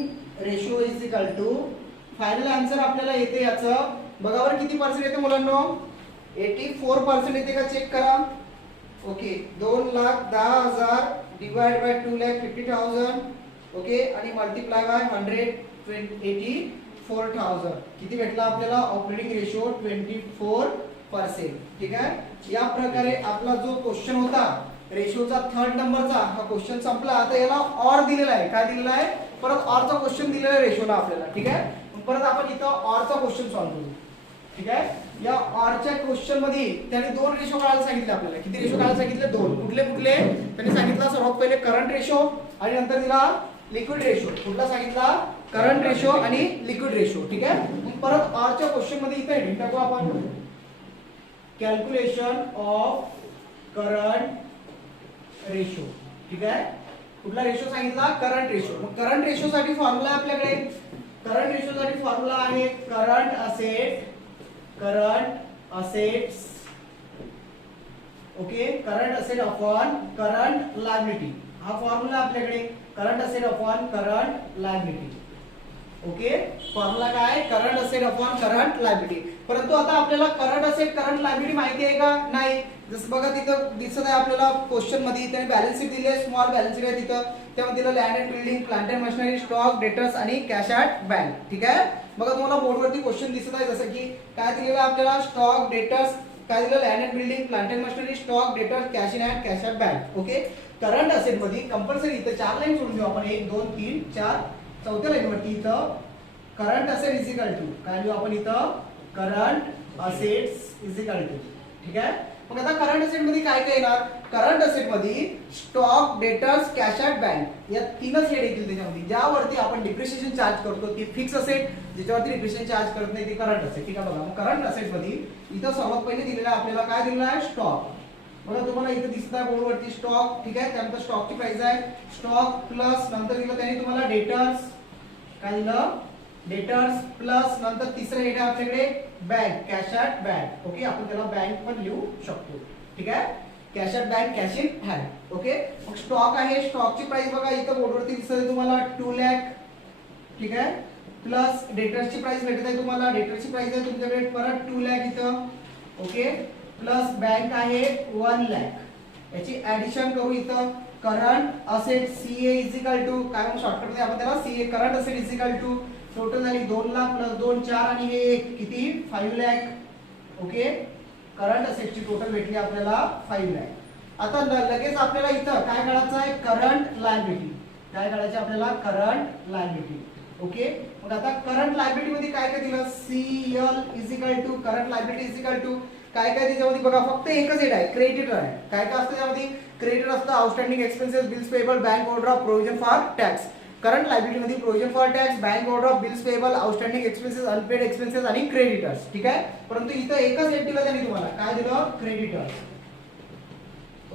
ratio is equal to, final answer आपल्याला येते याचं बघा बरं किती पर्सेंट येते मुलांनो, 84% येते का चेक करा. Okay, 2,10,000 divide by 2,50,000. ओके, आणि मल्टिप्लाय बाय 100, 84,000. किती भेटला आपल्याला ऑपरेटिंग रेशो, 24%. ठीक आहे, या प्रकारे आपला जो क्वेश्चन होता रेशोचा 3rd नंबरचा हा क्वेश्चन संपला. आता याला ऑर दिलेला आहे. काय दिलेला आहे, परत ऑरचा क्वेश्चन दिलेला आहे रेशोला आपल्याला. ठीक आहे, परत आपण इथं ऑरचा क्वेश्चन सॉल्व्ह करू. ठीक आहे, या ऑरच्या क्वेश्चन मध्ये त्याने दोन रेशो काढायला सांगितले आपल्याला. किती रेशो काढायला सांगितले, दोन. कुठले कुठले, त्यांनी सांगितला सर्वात पहिले करंट रेशो आणि नंतर दिला लिक्विड रेशो. कुठला सांगितला, करंट रेशो आणि लिक्विड रेशो. ठीक आहे, मग परत ऑरच्या क्वेश्चन मध्ये इथे हेडिंग टाकू आपण, कॅल्क्युलेशन ऑफ करंट रेशो. ठीक आहे, कुठला रेशो सांगितला, करंट रेशो. मग करंट रेशो साठी फॉर्म्युला आपल्याकडे, करंट रेशो साठी फॉर्म्युला आहे current asset, current assets. Okay, current asset upon current liability. हा फॉर्म्युला आपल्याकडे current asset upon current liability. Okay, formula काय, current asset upon current liability. परंतु आता आपल्याला करंट असेट करंट लायबिलिटी माहिती आहे का, नाही. जसं बघा तिथं दिसत आहे आपल्याला क्वेश्चन मध्ये, त्याने बॅलन्स शीट दिली आहे, स्मॉल बॅलन्स शीट आहे तिथं. त्यामध्ये दिलं land and building, plant and machinery, stock, debtors आणि कॅश ॲट बँक. ठीक आहे, बघा तुम्हाला बोर्डवरती क्वेश्चन दिसत आहे, जसं की काय दिलेलं आहे आपल्याला, स्टॉक, डेटर्स, काय दिलं, land and building, plant and machinery, stock, debtors, cash in hand, cash at bank. Okay, current asset मध्ये कंपल्सरी इथं 4 लाईन सोडून देऊ आपण, 1 2 3 4. चौथ्या लाईन वरती इथं current asset is equal to काय लिहू आपण इथं, current assets is equal to. ठीक आहे, मग आता करंट असेट मध्ये काय काय येणार, करंट असेट मध्ये stock, debtors, cash at bank या तीनच हेड येतील त्याच्यामध्ये. ज्यावरती आपण डिप्रिशिएशन चार्ज करतो ती फिक्स असेट, ज्याच्यावरती डिप्रिशिएशन चार्ज करत नाही ती करंट असेट. ठीक आहे, बघा मग करंट असेट मध्ये इथं सर्वात पहिले दिलेला आपल्याला काय दिलेला आहे, स्टॉक. बघा तुम्हाला इथे दिसत आहे बोर्डवरती स्टॉक. ठीक आहे, त्यानंतर स्टॉकची प्राइस आहे स्टॉक प्लस नंतर दिलं त्याने तुम्हाला डेटर्स, काय दिलं डेटर्स प्लस नंतर तिसरं हेड आहे आपल्याकडे bank cash at bank okay आपण त्याला बँक पण लिहू शकतो ठीक आहे cash at bank cash in hand okay मग स्टॉक आहे स्टॉकची प्राइस बघा इथं बोर्डवरती दिसते तुम्हाला 2 लाख ठीक आहे प्लस डेटर्सची प्राइस भेटत आहे तुम्हाला डेटर्सची प्राइस आहे तुमच्याकडे परत 2 लाख इथं ओके प्लस बँक आहे 1 लाख याची ऍडिशन करू इथं current asset CA is equal to काय मग शॉर्टकट मध्ये आपण त्याला CA current asset is equal to total झाली 2 लाख प्लस 2 4 आणि हे 1 किती 5 लाख ओके करंट असेटची टोटल भेटली आपल्याला 5 लाख आता लगेच आपल्याला इथं काय काढायचं आहे करंट लायबिलिटी काय काढायचं आपल्याला करंट लायबिलिटी ओके मग आता करंट लायबिलिटी मध्ये काय काय दिलं CL is equal to current liability is equal to काय काय त्याच्यामध्ये बघा फक्त एकच हेड आहे क्रेडिटर आहे काय काय असतं त्यामध्ये क्रेडिटर असतं outstanding expenses bills payable bank overdraft provision for tax current liability मध्ये provision for tax bank overdraft bills payable outstanding expenses unpaid expenses आणि क्रेडिटर्स ठीक आहे परंतु इथं एकच हेड दिलं त्यांनी तुम्हाला काय दिलं क्रेडिटर्स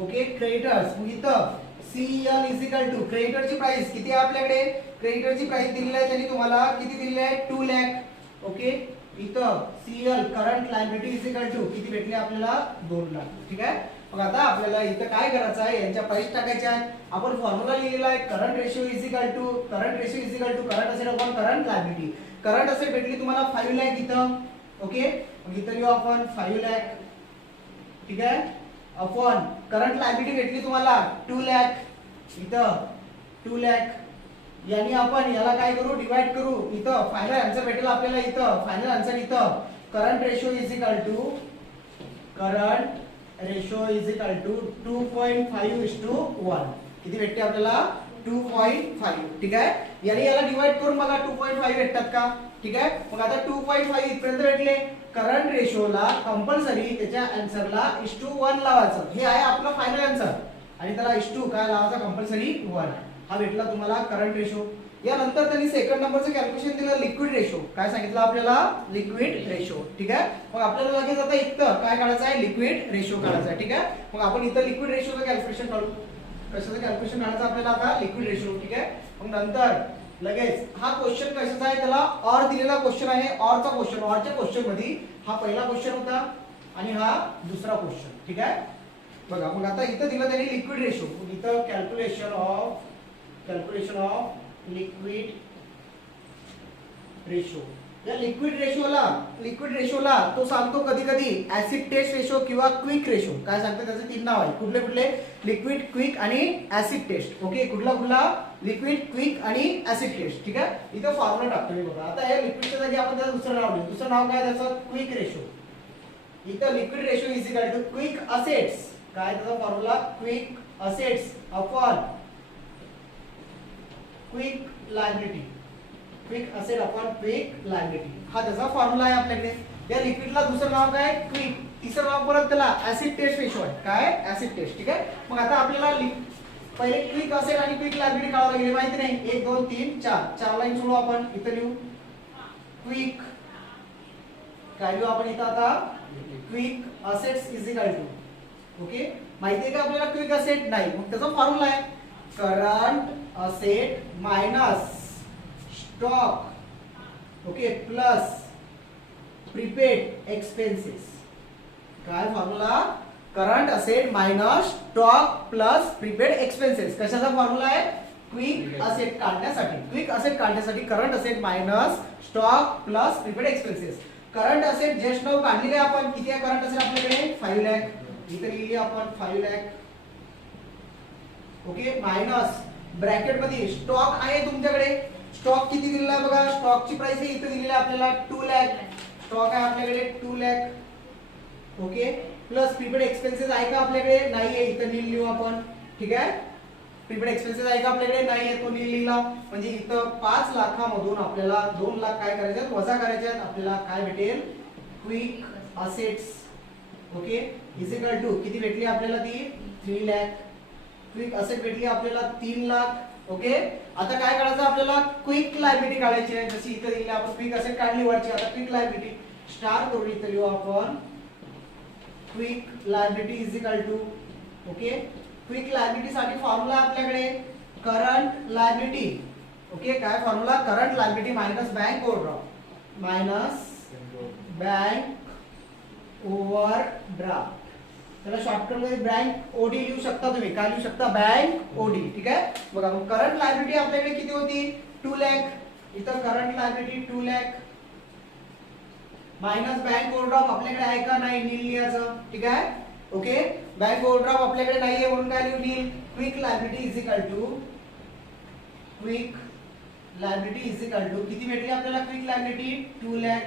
ओके क्रेडिटर्स मग इथं सीएल इज इक्वल टू क्रेडिटरची प्राइस किती आहे आपल्याकडे क्रेडिटरची प्राइस दिलेली आहे त्यांनी तुम्हाला किती दिलेली आहे 2 लाख ओके इथं CL current liability is equal to किती भेटले आपल्याला 2 लाख ठीक आहे मग आता आपल्याला इथं काय करायचं आहे यांच्या प्राइस टाकायच्या आहेत आपण फॉर्म्युला लिहिलेला आहे current ratio is equal to current asset upon current liability current asset भेटली तुम्हाला 5 लाख इथं ओके मग इथं लिहू आपण 5 लाख ठीक आहे अपॉन करंट लायबिलिटी भेटली तुम्हाला 2 लाख इथं 2 लाख यानी आपण याला काय करू डिवाइड करू इथं फायनल आन्सर भेटेल आपल्याला इथं फायनल आन्सर इथं current ratio is equal to 2.5:1 किती भेटते आपल्याला 2.5 ठीक आहे याने याला डिवाइड करून बघा 2.5 भेटतात का ठीक आहे मग आता 2.5 इथपर्यंत भेटले करंट रेशियोला कंपल्सरी त्याच्या आन्सरला 1 लावायचं हे आहे आपला फायनल आन्सर आणि त्याला 1 काय लावायचा कंपल्सरी 1 हा भेटला तुम्हाला करंट रेशो यानंतर त्यांनी सेकंड नंबरचं कॅल्क्युलेशन दिलं लिक्विड रेशो काय सांगितलं आपल्याला लिक्विड रेशो ठीक आहे मग आपल्याला लगेच आता इथं काय काढायचं आहे लिक्विड रेशो काढायचा आहे ठीक आहे मग आपण इथं लिक्विड रेशोचं कॅल्क्युलेशन काढू कशाचं कॅल्क्युलेशन काढायचं आपल्याला आता लिक्विड रेशो ठीक आहे मग नंतर लगेच हा क्वेश्चन कशाचा आहे त्याला ऑर दिलेला क्वेश्चन आहे ऑरचा क्वेश्चन ऑरच्या क्वेश्चन मध्ये हा पहिला क्वेश्चन होता आणि हा दुसरा क्वेश्चन ठीक आहे बघा मग आता इथं दिलं त्यांनी लिक्विड रेशो इथं कॅल्क्युलेशन ऑफ लिक्विड रेशो या लिक्विड रेशोला तो सांगतो कधी कधी ऍसिड टेस्ट रेशो किंवा क्विक रेशो काय सांगतो त्याचे 3 नाव आहे कुठले लिक्विड क्विक आणि ऍसिड टेस्ट ओके कुठला लिक्विड क्विक आणि ऍसिड टेस्ट ठीक आहे इथं फॉर्म्युला टाकतो मी बघा आता या लिक्विडच्या जागी आपण त्याचं दुसरं नाव काय त्याचं क्विक रेशो इथं liquid ratio is equal to quick assets काय त्याचा formula quick assets upon quick liability quick asset upon quick liability हा त्याचा फॉर्म्युला आहे आपल्याकडे या लिक्विडला दुसरं नाव काय क्विक तिसरं नाव परत त्याला ऍसिड टेस्ट रेशो आहे काय ऍसिड टेस्ट ठीक आहे मग आता आपल्याला पहिले क्विक असेट आणि क्विक लायबिलिटी काढायला गेली माहिती नाही 1 2 3 4 लाईन सोडू आपण इथं लिहू क्विक काय लिहू आपण इथं आता quick assets is equal to okay माहिती आहे का आपल्याला क्विक असेट नाही मग त्याचा फॉर्म्युला आहे current asset minus stock okay plus prepaid expenses काय formula current asset minus stock plus prepaid expenses कशाचा फॉर्म्युला आहे क्विक असेट काढण्यासाठी current asset minus stock plus prepaid expenses current asset just नाव काढलेले आपण किती आहे करंट असेट आपल्याकडे 5 लाख इथे लिहिली आपण 5 लाख ओके मायनस ब्रॅकेट मध्ये स्टॉक आहे तुमच्याकडे स्टॉक किती दिलेला आहे बघा स्टॉकची प्राइस आहे इथे दिलेली आहे आपल्याला 2 लाख स्टॉक आहे आपल्याकडे 2 lakh okay plus prepaid expenses आहे का आपल्याकडे नाहीये इथं लिहिली आपण ठीक आहे प्रीपेड एक्सपेन्सेस आहे का आपल्याकडे नाहीये तो लिहिला म्हणजे इथं 5 लाखामधून आपल्याला 2 लाख काय करायचे वजा करायचे आपल्याला काय भेटेल quick assets okay is equal to किती भेटली आपल्याला ती 3 लाख क्विक असेट भेटली आपल्याला 3 लाख ओके आता काय करायचं आपल्याला क्विक लायबिलिटी काढायची आहे जशी इथे दिली आपण क्विक असेट काढली वरची आता क्विक लायबिलिटी स्टार करून इथे लिहू आपण quick liability is equal to okay quick liability साठी फॉर्म्युला आपल्याकडे करंट लायबिलिटी ओके, काय formula, current liability minus bank overdraft minus bank overdraft. त्याला शॉर्टकट मध्ये बँक ओडी लिहू शकता तुम्ही. काय लिहू शकता, बँक ओडी. ठीक आहे, बघा मग करंट लायबिलिटी आपल्याकडे किती होती, 2 लाख. इथं current liability 2 lakh minus bank overdraft आपल्याकडे आहे का नाही, नील लिहायचं. ठीक आहे, ओके. बँक ओव्हरड्राफ्ट आपल्याकडे नाहीये म्हणून काय लिहू, nil. Quick liability is equal to quick liability is equal to किती भेटली आपल्याला, क्विक लायबिलिटी 2 लाख.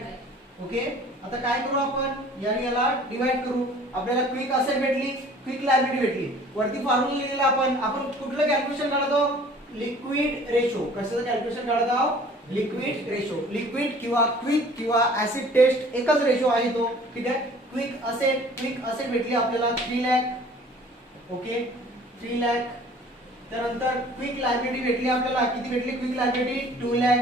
ओके, आता काय करू आपण, याला डिवाइड करू. आपल्याला क्विक असेट भेटली, क्विक लायबिलिटी भेटली. वरती फॉर्म्युला लिहिलेला आपण कुठलं कॅल्क्युलेशन काढत आहोत, लिक्विड रेशो. कशाचं कॅल्क्युलेशन काढत आहोत, लिक्विड रेशो. लिक्विड किंवा क्विक किंवा ऍसिड टेस्ट एकच रेशो आहे तो. ठीक आहे, क्विक असेट भेटली आपल्याला 3 लाख. ओके, 3 लाख. त्यानंतर क्विक लायबिलिटी भेटली आपल्याला, किती भेटली, क्विक लायबिलिटी 2 लाख.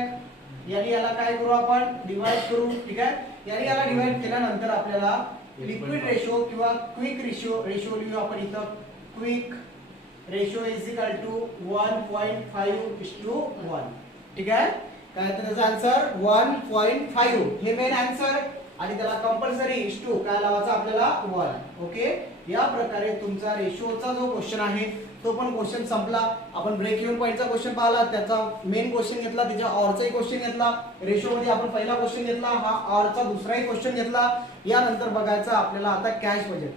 याला काय करू आपण, डिवाइड करू. ठीक आहे, याला डिवाइड केल्यानंतर आपल्याला लिक्विड रेशो किंवा क्विक रेशो लिहू आपण इथं. Quick ratio is equal to 1.5:1. ठीक आहे, काय तर त्याचा आन्सर 1.5 हे मेन आन्सर. आणि त्याला कंपल्सरी इज टू काय लावायचा आपल्याला, 1. ओके, या प्रकारे तुमचा रेशोचा जो क्वेश्चन आहे तो पण क्वेश्चन संपला. आपण ब्रेक इव्हन पॉईंटचा क्वेश्चन पाहिला, त्याचा मेन क्वेश्चन घेतला, त्याच्या ऑरचाही क्वेश्चन घेतला. रेशो मध्ये आपण पहिला क्वेश्चन घेतला, हा ऑरचा दुसराही क्वेश्चन घेतला. यानंतर बघायचं आपल्याला आता कॅश बजेट.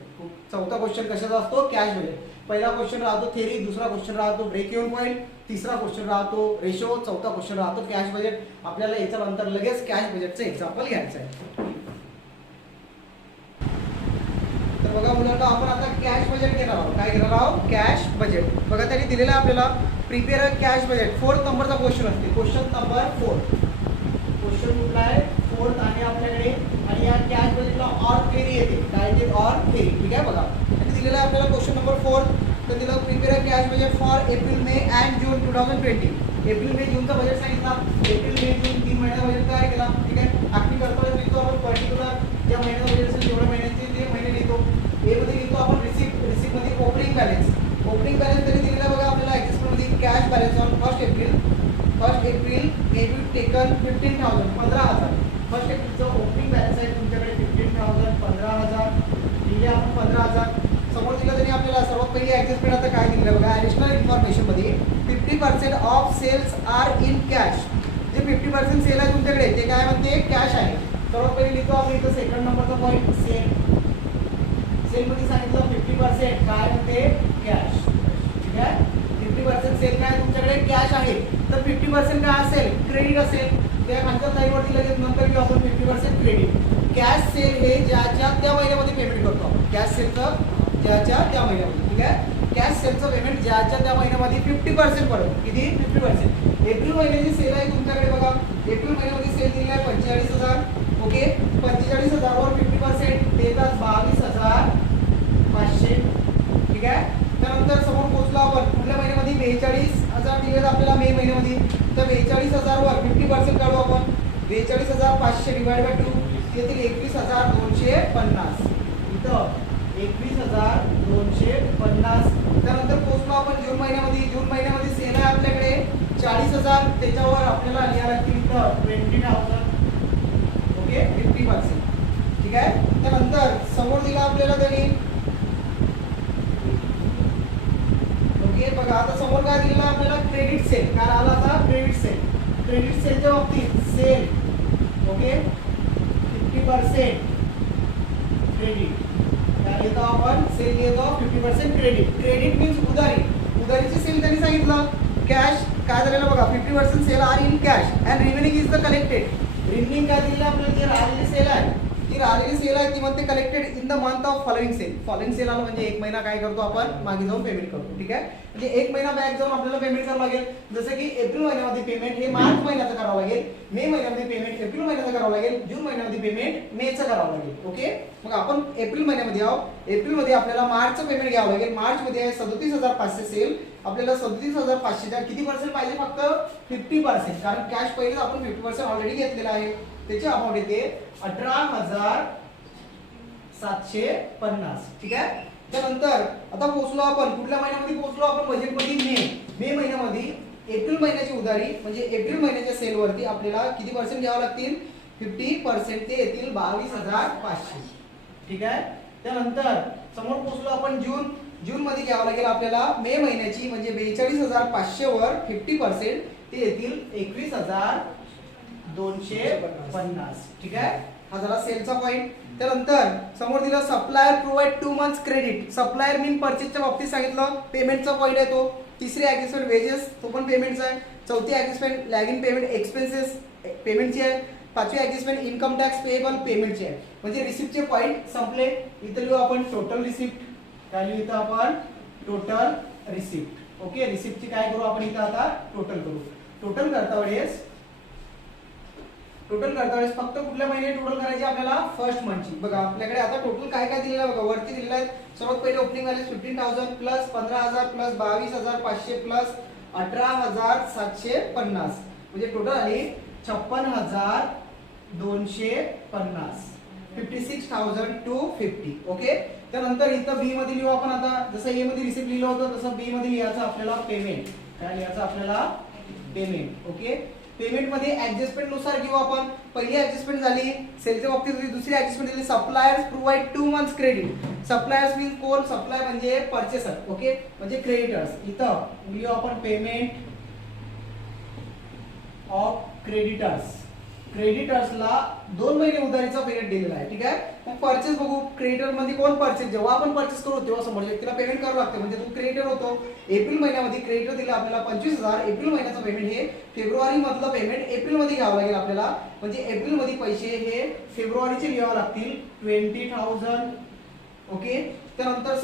चौथा क्वेश्चन कशाचा असतो, कॅश बजेट. पहिला क्वेश्चन राहतो थेरी, दुसरा क्वेश्चन राहतो ब्रेक इव्हन पॉईंट, तिसरा क्वेश्चन राहतो रेशो, चौथा क्वेश्चन राहतो कॅश बजेट. आपल्याला याच्यानंतर लगेच कॅश बजेटचं एक्झाम्पल घ्यायचं आहे. तर बघा मुलांना, आपण आता कॅश बजेट घेणार आहोत. काय घेणार आहोत, कॅश बजेट. बघा त्यांनी दिलेलं आहे आपल्याला, prepare a cash budget. 4th नंबरचा क्वेश्चन असते, क्वेश्चन नंबर 4. क्वेश्चन कुठला आहे, 4th आहे आपल्याकडे. आणि या कॅश बजेटला ऑर थेरी येते. काय येते, ऑर थेरी. ठीक आहे, बघा त्यांनी दिलेलं आहे आपल्याला क्वेश्चन नंबर 4. तर दिलं prepare a cash budget for April May and June 2020. April May जूनचा बजेट सांगितला. एप्रिल मे जून 3 महिन्याचा बजेट तयार केला. ठीक आहे, आखरी करता लिहितो आपण पर्टिक्युलर ज्या महिन्याचा बजेट असेल तेवढ्या महिन्याचे ते महिने लिहितो. ए मध्ये लिहितो आपण रिसिप्ट मध्ये ओपनिंग बॅलन्स. ओपनिंग बॅलन्स तरी दिलेला बघा आपल्याला ऍडजस्टमेंट मध्ये, cash balance on 1 April debit taken 15,000 15,000. 1 एप्रिलचं ओपनिंग बॅलन्स आहे तुमच्याकडे 15,000 15,000 लिहिले आपण 15,000. समोर दिलं तरी आपल्याला सर्वात पहिली ऍडजस्टमेंट आता काय दिलेलं बघा, ऍडिशनल इन्फॉर्मेशन मध्ये 50% of sales are in cash. जे 50% सेल आहे तुमच्याकडे ते काय म्हणते, कॅश आहे. सर्वात पहिले लिहितो आपण इथं सेकंड नंबरचा पॉईंट, सेल मध्ये सांगितलं 50% काय म्हणते, कॅश. ठीक आहे, 50% सेल काय तुमच्याकडे, कॅश आहे. तर 50% काय असेल, क्रेडिट असेल. त्या खालच्या लाईनवरती लगेच नंतर घेऊ आपण 50% क्रेडिट. कॅश सेल हे ज्याच्या त्या महिन्यामध्ये पेमेंट करतो आपण. कॅश सेलचं ज्याच्या त्या महिन्यामध्ये. ठीक आहे, कॅश सेलचं पेमेंट ज्याच्या त्या महिन्यामध्ये 50% पडेल. किती, 50%. एप्रिल महिन्याची सेल आहे तुमच्याकडे बघा. एप्रिल महिन्यामध्ये सेल दिली आहे 45,000. ओके, 45,000 वर 50% देतात 22,500. ठीक आहे, त्यानंतर समोर पोहोचलो आपण कुठल्या महिन्यामध्ये, 42,000 दिलेत आपल्याला मे महिन्यामध्ये. तर 42,000 वर 50% काढू आपण. 42,500 डिवाइड बाय 2 येतील 21,250. इथं 21,250. त्यानंतर पोहोचलो आपण जून महिन्यामध्ये. जून महिन्यामध्ये सेल आहे आपल्याकडे 40,000. त्याच्यावर आपल्याला लिहायला लागतील इथं 20,000. ओके, 50%. ठीक आहे, त्यानंतर समोर दिला आपल्याला त्यांनी. ओके, बघा आता समोर काय दिलेलं आपल्याला, क्रेडिट सेल. काय आला आता, क्रेडिट सेल. क्रेडिट सेलच्या बाबतीत सेल, ओके 50% क्रेडिट. काय लिहितो आपण, सेल लिहितो 50% क्रेडिट. क्रेडिट मीन्स उधारी. उधारीची सेल त्यांनी सांगितलं. कॅश काय झालेलं बघा, 50% sale are in cash and remaining is the collected. Remaining काय दिलेलं आपल्याला, जी राहिलेली सेल आहे ती राहिलेली सेल आहे ती म्हणते collected in the month of following sale. Following sale आलं म्हणजे 1 महिना काय करतो आपण, मागे जाऊन पेमेंट करतो. ठीक आहे, म्हणजे 1 महिना बॅक जाऊन आपल्याला पेमेंट करावं लागेल. जसं की एप्रिल महिन्यामध्ये पेमेंट हे मार्च महिन्याचं करावं लागेल, मे महिन्यामध्ये पेमेंट एप्रिल महिन्याचं करावं लागेल, जून महिन्यामध्ये पेमेंट मेचं करावं लागेल. ओके, मग आपण एप्रिल महिन्यामध्ये आहोत. एप्रिलमध्ये आपल्याला मार्चचं पेमेंट घ्यावं लागेल. मार्च मध्ये आहे 37,500 सेल. आपल्याला 37,500 किती पर्सेंट पाहिजे, फक्त 50%. कारण कॅश पहिलेच आपण 50% ऑलरेडी घेतलेला आहे. त्याची अमाऊंट येते 18,750. ठीक आहे, त्यानंतर आता पोहोचलो आपण कुठल्या महिन्यामध्ये पोहोचलो आपण, बजेटमध्ये मे महिन्यामध्ये एप्रिल महिन्याची उधारी म्हणजे एप्रिल महिन्याच्या सेलवरती आपल्याला किती पर्सेंट घ्यावं लागतील 50% ते येतील 22,500. ठीक आहे. त्यानंतर समोर पोहोचलो आपण जून मध्ये घ्यावं लागेल आपल्याला मे महिन्याची म्हणजे 42,500 वर 50% ते येतील 21,250. ठीक आहे. हा झाला सेलचा पॉइंट. त्यानंतर समोर दिलं supplier provide 2 months credit. Supplier mean परचेसच्या बाबतीत सांगितलं पेमेंटचा पॉइंट आहे तो. तिसरी ऍडजस्टमेंट वेजेस तो पण पेमेंटचा आहे. चौथी ऍडजस्टमेंट लॅगिंग पेमेंट एक्सपेन्सेस पेमेंटची आहे. पाचवी ऍडजस्टमेंट इन्कम टॅक्स पेएबल पेमेंटची आहे. म्हणजे रिसिप्टचे पॉइंट संपले. इथं लिहू आपण टोटल रिसिप्ट. काय लिहू इथं आपण टोटल रिसिप्ट. ओके. रिसिप्टची काय करू आपण इथं आता टोटल करू. टोटल करता वेळेस फक्त कुठल्या महिन्यात टोटल करायची आपल्याला फर्स्ट मंथची. बघा आपल्याकडे आता टोटल काय काय दिलेलं आहे बघा वरती दिलेलं आहे. सर्वात पहिले opening balance 15,000 plus 15,000 plus 22,500 plus 18,750 म्हणजे टोटल आली 56,250 56,250. ओके. त्यानंतर इथं बी मध्ये लिहू आपण आता जसं ए मध्ये रिसिप्ट लिहिलं होतं तसं बी मध्ये लिहायचं आपल्याला पेमेंट. काय लिहायचं आपल्याला पेमेंट. ओके. पेमेंट मध्ये ऍडजस्टमेंट नुसार घेऊ आपण. पहिली ऍडजस्टमेंट झाली सेलच्या बाबतीत होती. दुसरी ऍडजस्टमेंट झाली suppliers provide 2 months credit. Suppliers mean कोण सप्लाय म्हणजे परचेसर. ओके. म्हणजे क्रेडिटर्स. इथं लिहू आपण पेमेंट ऑफ क्रेडिटर्स. क्रेडिटर्सला 2 महिने उधारीचा पिरियड दिलेला आहे. ठीक आहे. मग परचेस बघू. क्रेडिटर मध्ये कोण परचेस जेव्हा आपण परचेस करू तेव्हा समोरच्या व्यक्तीला पेमेंट करावं लागतं. म्हणजे तो क्रेडिटर होतो. एप्रिल महिन्यामध्ये क्रेडिटर दिला आपल्याला 25,000. एप्रिल महिन्याचं पेमेंट हे फेब्रुवारी मधलं पेमेंट एप्रिल मध्ये घ्यावं लागेल आपल्याला. म्हणजे एप्रिल मध्ये पैसे हे फेब्रुवारीचे लिहावं लागतील 20,000. ओके. त्यानंतर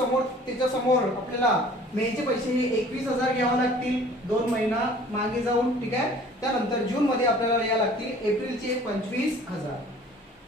त्याच्या समोर आपल्याला मेचे पैसे हे 21,000 घ्यावे लागतील 2 महिना मागे जाऊन. ठीक आहे. त्यानंतर जून मध्ये आपल्याला यायला लागतील एप्रिलचे 25,000.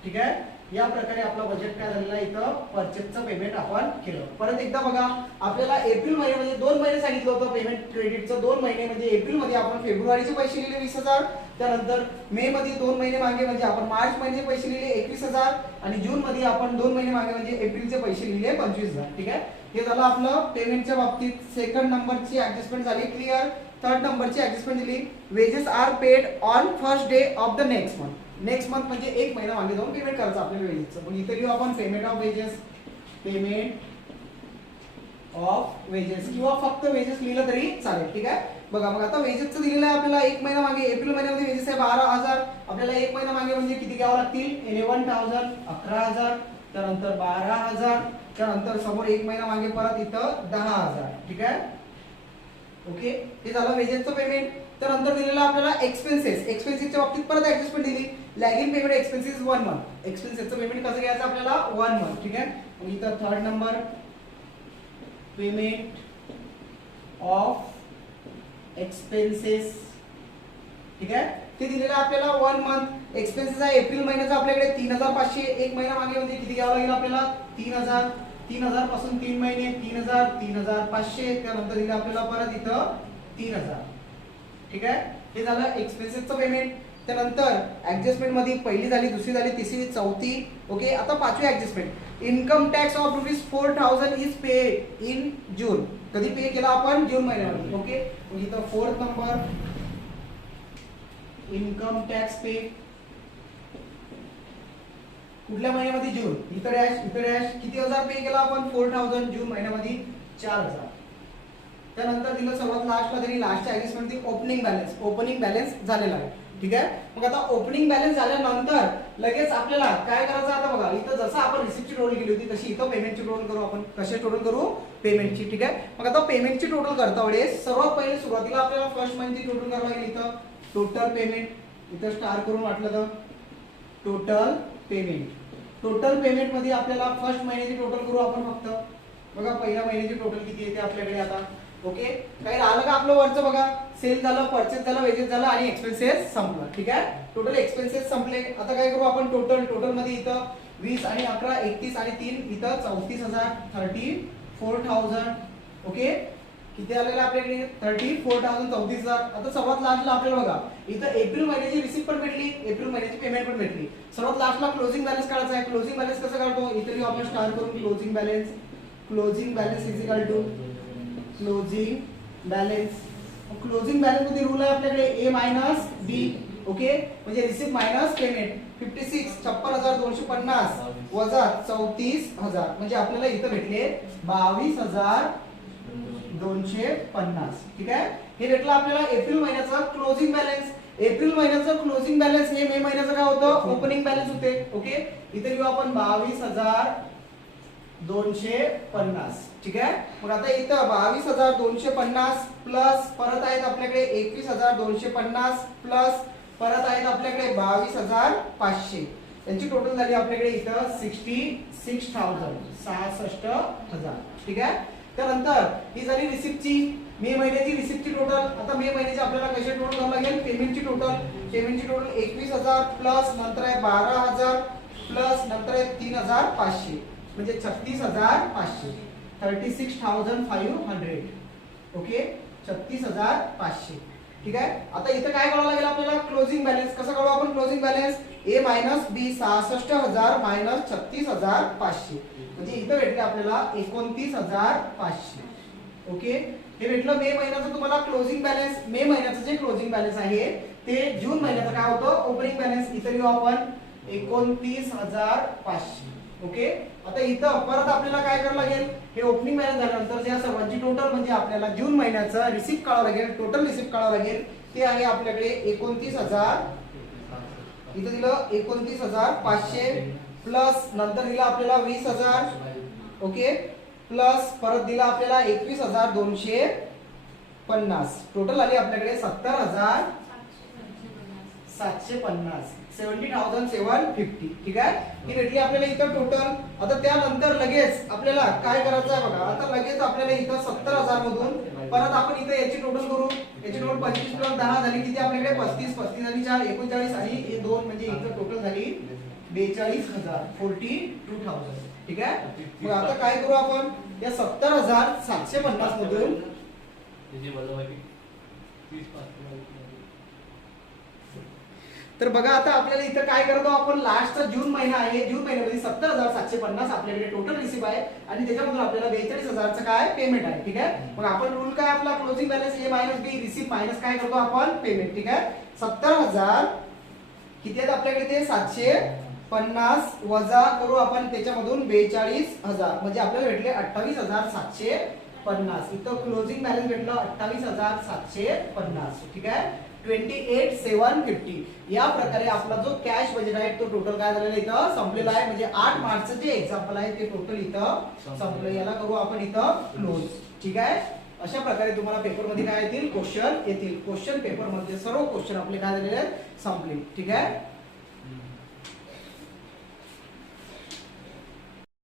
ठीक आहे. या प्रकारे आपला बजेट काय झालेला आहे. इथं परचेसचं पेमेंट आपण केलं. परत एकदा बघा आपल्याला एप्रिल महिन्यामध्ये 2 महिने सांगितलं होतं पेमेंट क्रेडिटचं. 2 महिने म्हणजे एप्रिल मध्ये आपण फेब्रुवारीचे पैसे लिहिले 20,000. त्यानंतर मे मध्ये 2 महिने मागे म्हणजे आपण मार्च महिन्याचे पैसे लिहिले 21,000 आणि जून मध्ये आपण 2 महिने मागे म्हणजे एप्रिलचे पैसे लिहिले 25,000. ठीक आहे. हे झालं आपलं पेमेंटच्या बाबतीत. सेकंड नंबरची ऍडजस्टमेंट झाली क्लिअर. थर्ड नंबरची ऍडजस्टमेंट दिली wages are paid on first day of the next month. Next month म्हणजे 1 महिना मागे जाऊन पेमेंट करायचं आपल्या वेजेसचं. मग इथे लिहू आपण payment of wedges. Payment of wedges किंवा फक्त वेजेस लिहिलं तरी चालेल. ठीक आहे. बघा मग आता वेजेसचं दिलेलं आहे आपल्याला 1 महिना मागे. एप्रिल महिन्यामध्ये वेजेस आहे 12,000. आपल्याला 1 महिना मागे म्हणजे किती घ्यावं लागतील 11,000 11,000 त्यानंतर 12,000 त्यानंतर समोर 1 महिना मागे परत इथं 10,000. ठीक आहे. ओके. हे झालं वेजेसचं पेमेंट. त्यानंतर दिलेलं आपल्याला एक्सपेन्सेस. एक्सपेन्सेसच्या बाबतीत परत ऍडजस्टमेंट दिली. Lagging payment expenses 1 month. एक्सपेन्सेसचं पेमेंट कसं घ्यायचं आपल्याला 1 मंथ. ठीक आहे. मग इथं third number payment of expenses. ठीक आहे. ते दिलेलं आपल्याला 1 मंथ. एक्सपेन्सेस आहे एप्रिल महिन्याचा आपल्याकडे 3,500. 1 महिना मागे म्हणजे किती घ्यावं लागेल आपल्याला 3,000. 3,000 पासून 3 महिने 3,000 3,500 त्यानंतर दिलं आपल्याला परत इथं 3,000. ठीक आहे. हे झालं एक्सपेन्सेसचं पेमेंट. त्यानंतर ऍडजस्टमेंट मध्ये पहिली झाली दुसरी झाली तिसरी चौथी. ओके. आता पाचवी adjustment income tax of ₹4,000 is paid in June. कधी पे केला आपण जून महिन्यामध्ये. ओके. मग इथं fourth number income tax pay कुठल्या महिन्यामध्ये जून. इथं डॅश किती हजार पे केला आपण 4,000 जून महिन्यामध्ये 4,000. त्यानंतर दिलं सर्वात लास्टला तरी लास्टच्या ऍडजस्टमेंट ती ओपनिंग बॅलन्स झालेला आहे. ठीक आहे. मग आता ओपनिंग बॅलन्स झाल्यानंतर लगेच आपल्याला काय करायचं आता बघा इथं जसं आपण रिसिप्टची टोटल केली होती तशी इथं पेमेंटची टोटल करू आपण. कशी टोटल करू पेमेंटची. ठीक आहे. मग आता पेमेंटची टोटल करता वेळेस सर्वात पहिले सुरुवातीला आपल्याला फर्स्ट मंथची टोटल करावं लागेल. इथं टोटल पेमेंट इथं स्टार करून वाटलं तर टोटल पेमेंट. टोटल पेमेंट मध्ये आपल्याला फर्स्ट महिन्याची टोटल करू आपण फक्त. बघा पहिल्या महिन्याची टोटल किती येते आपल्याकडे आता. ओके. काही राहिलं का आपलं वरचं बघा सेल झालं परचेस झालं वेजेस झालं आणि एक्सपेन्सेस संपलं. ठीक आहे. टोटल एक्सपेन्सेस संपले. आता काय करू आपण टोटल मध्ये इथं 20 आणि 11 31 आणि 3 इथं 34,000 34,000. ओके. किती आलेलं आपल्याकडे 34,000 34,000. आता सर्वात लास्टला आपल्याला बघा इथं एप्रिल महिन्याची रिसिप्ट पण भेटली एप्रिल महिन्याची पेमेंट पण भेटली. सर्वात लास्टला क्लोजिंग बॅलन्स काढायचा आहे. क्लोजिंग बॅलन्स कसं काढतो इथे आपण स्टार करून closing balance is equal to closing balance closing balance मध्ये रूल आहे आपल्याकडे ए मायनस बी. ओके, म्हणजे रिसिप्ट मायनस पेमेंट. 56,250 वजा 34,000 म्हणजे आपल्याला इथं भेटले 22,250. ठीक आहे, हे भेटलं आपल्याला एप्रिल महिन्याचा क्लोजिंग बॅलन्स. एप्रिल महिन्याचं क्लोजिंग बॅलन्स हे मे महिन्याचं काय होतं, ओपनिंग बॅलन्स होते. ओके, इथे लिहू आपण 22,250. ठीक आहे, मग आता इथं 22,250 प्लस परत आहेत आपल्याकडे 21,250 प्लस परत आहेत आपल्याकडे 22,500. त्यांची टोटल झाली आपल्याकडे इथं 66,000 66,000. ठीक आहे, त्यानंतर ही झाली रिसिप्टची मे महिन्याची रिसिप्टची टोटल. आता मे महिन्याची आपल्याला कशी टोटल करावं लागेल, पेमेंटची टोटल. पेमेंटची टोटल 21,000 प्लस नंतर आहे 12,000 प्लस नंतर आहे 3,500 म्हणजे 36,500. 36,500. ओके, 36,500. ठीक आहे, आता इथं काय करावं लागेल आपल्याला, क्लोजिंग बॅलन्स. कसं काढू आपण क्लोजिंग बॅलन्स, ए मायनस बी 66,000 मायनस 36,500 म्हणजे इथं भेटले आपल्याला 29,500. ओके, हे भेटलं मे महिन्याचं तुम्हाला क्लोजिंग बॅलन्स. मे महिन्याचं जे क्लोजिंग बॅलन्स आहे ते जून महिन्याचं काय होतं, ओपनिंग बॅलन्स. इथं लिहू आपण 29,500. ओके, आता इथं परत आपल्याला काय करावं लागेल, हे ओपनिंग बॅलन्स झाल्यानंतर या सर्वांची टोटल म्हणजे आपल्याला जून महिन्याचा रिसिप्ट काढावं लागेल. टोटल रिसिप्ट काढावं लागेल, ते आहे आपल्याकडे 29,000. इथं दिलं 29,500 प्लस नंतर दिला आपल्याला 20,000. ओके, प्लस परत दिला आपल्याला 21,250. टोटल आली आपल्याकडे 70,750. 70,750. ठीक आहे, ही भेटली आपल्याला इथं टोटल. आता त्यानंतर लगेच आपल्याला काय करायचं आहे बघा, आता लगेच आपल्याला इथं 70,000 मधून परत आपण इथं याची टोटल करू. याची टोटल 25 प्लस 10 झाली किती आपल्याकडे 35. 35 आणि 4 39 आणि हे 2 म्हणजे इथं टोटल झाली 42,000. 42,000. ठीक आहे, मग आता काय करू आपण, या 70,750 मधून तर बघा आता आपल्याला इथं काय करतो आपण, लास्टचा जून महिना आहे. जून महिन्यामध्ये 70,750 आपल्याकडे टोटल रिसिप्ट आहे आणि त्याच्यामधून आपल्याला 42,000चं काय पेमेंट आहे. ठीक आहे, मग आपण रूल काय आपला, क्लोजिंग बॅलन्स ए मायनस बी रिसिप्ट मायनस काय करतो आपण, पेमेंट. ठीक आहे, 70,000 किती आहेत आपल्याकडे ते 750 वजा करू आपण त्याच्यामधून 42,000 म्हणजे आपल्याला भेटले 28,750. इथं क्लोजिंग बॅलन्स भेटलं 28,750. ठीक आहे, 28,750. या प्रकारे आपला जो कॅश बजेट आहे तो टोटल काय झालेला इथं संपलेला आहे. म्हणजे 8 मार्चचं जे एक्झाम्पल आहे ते टोटल इथं संपलं. याला करू आपण इथं क्लोज. ठीक आहे, अशा प्रकारे तुम्हाला पेपर मध्ये काय येतील, क्वेश्चन येतील. क्वेश्चन पेपर मध्ये सर्व क्वेश्चन आपले काय झालेले आहेत, संपले. ठीक आहे.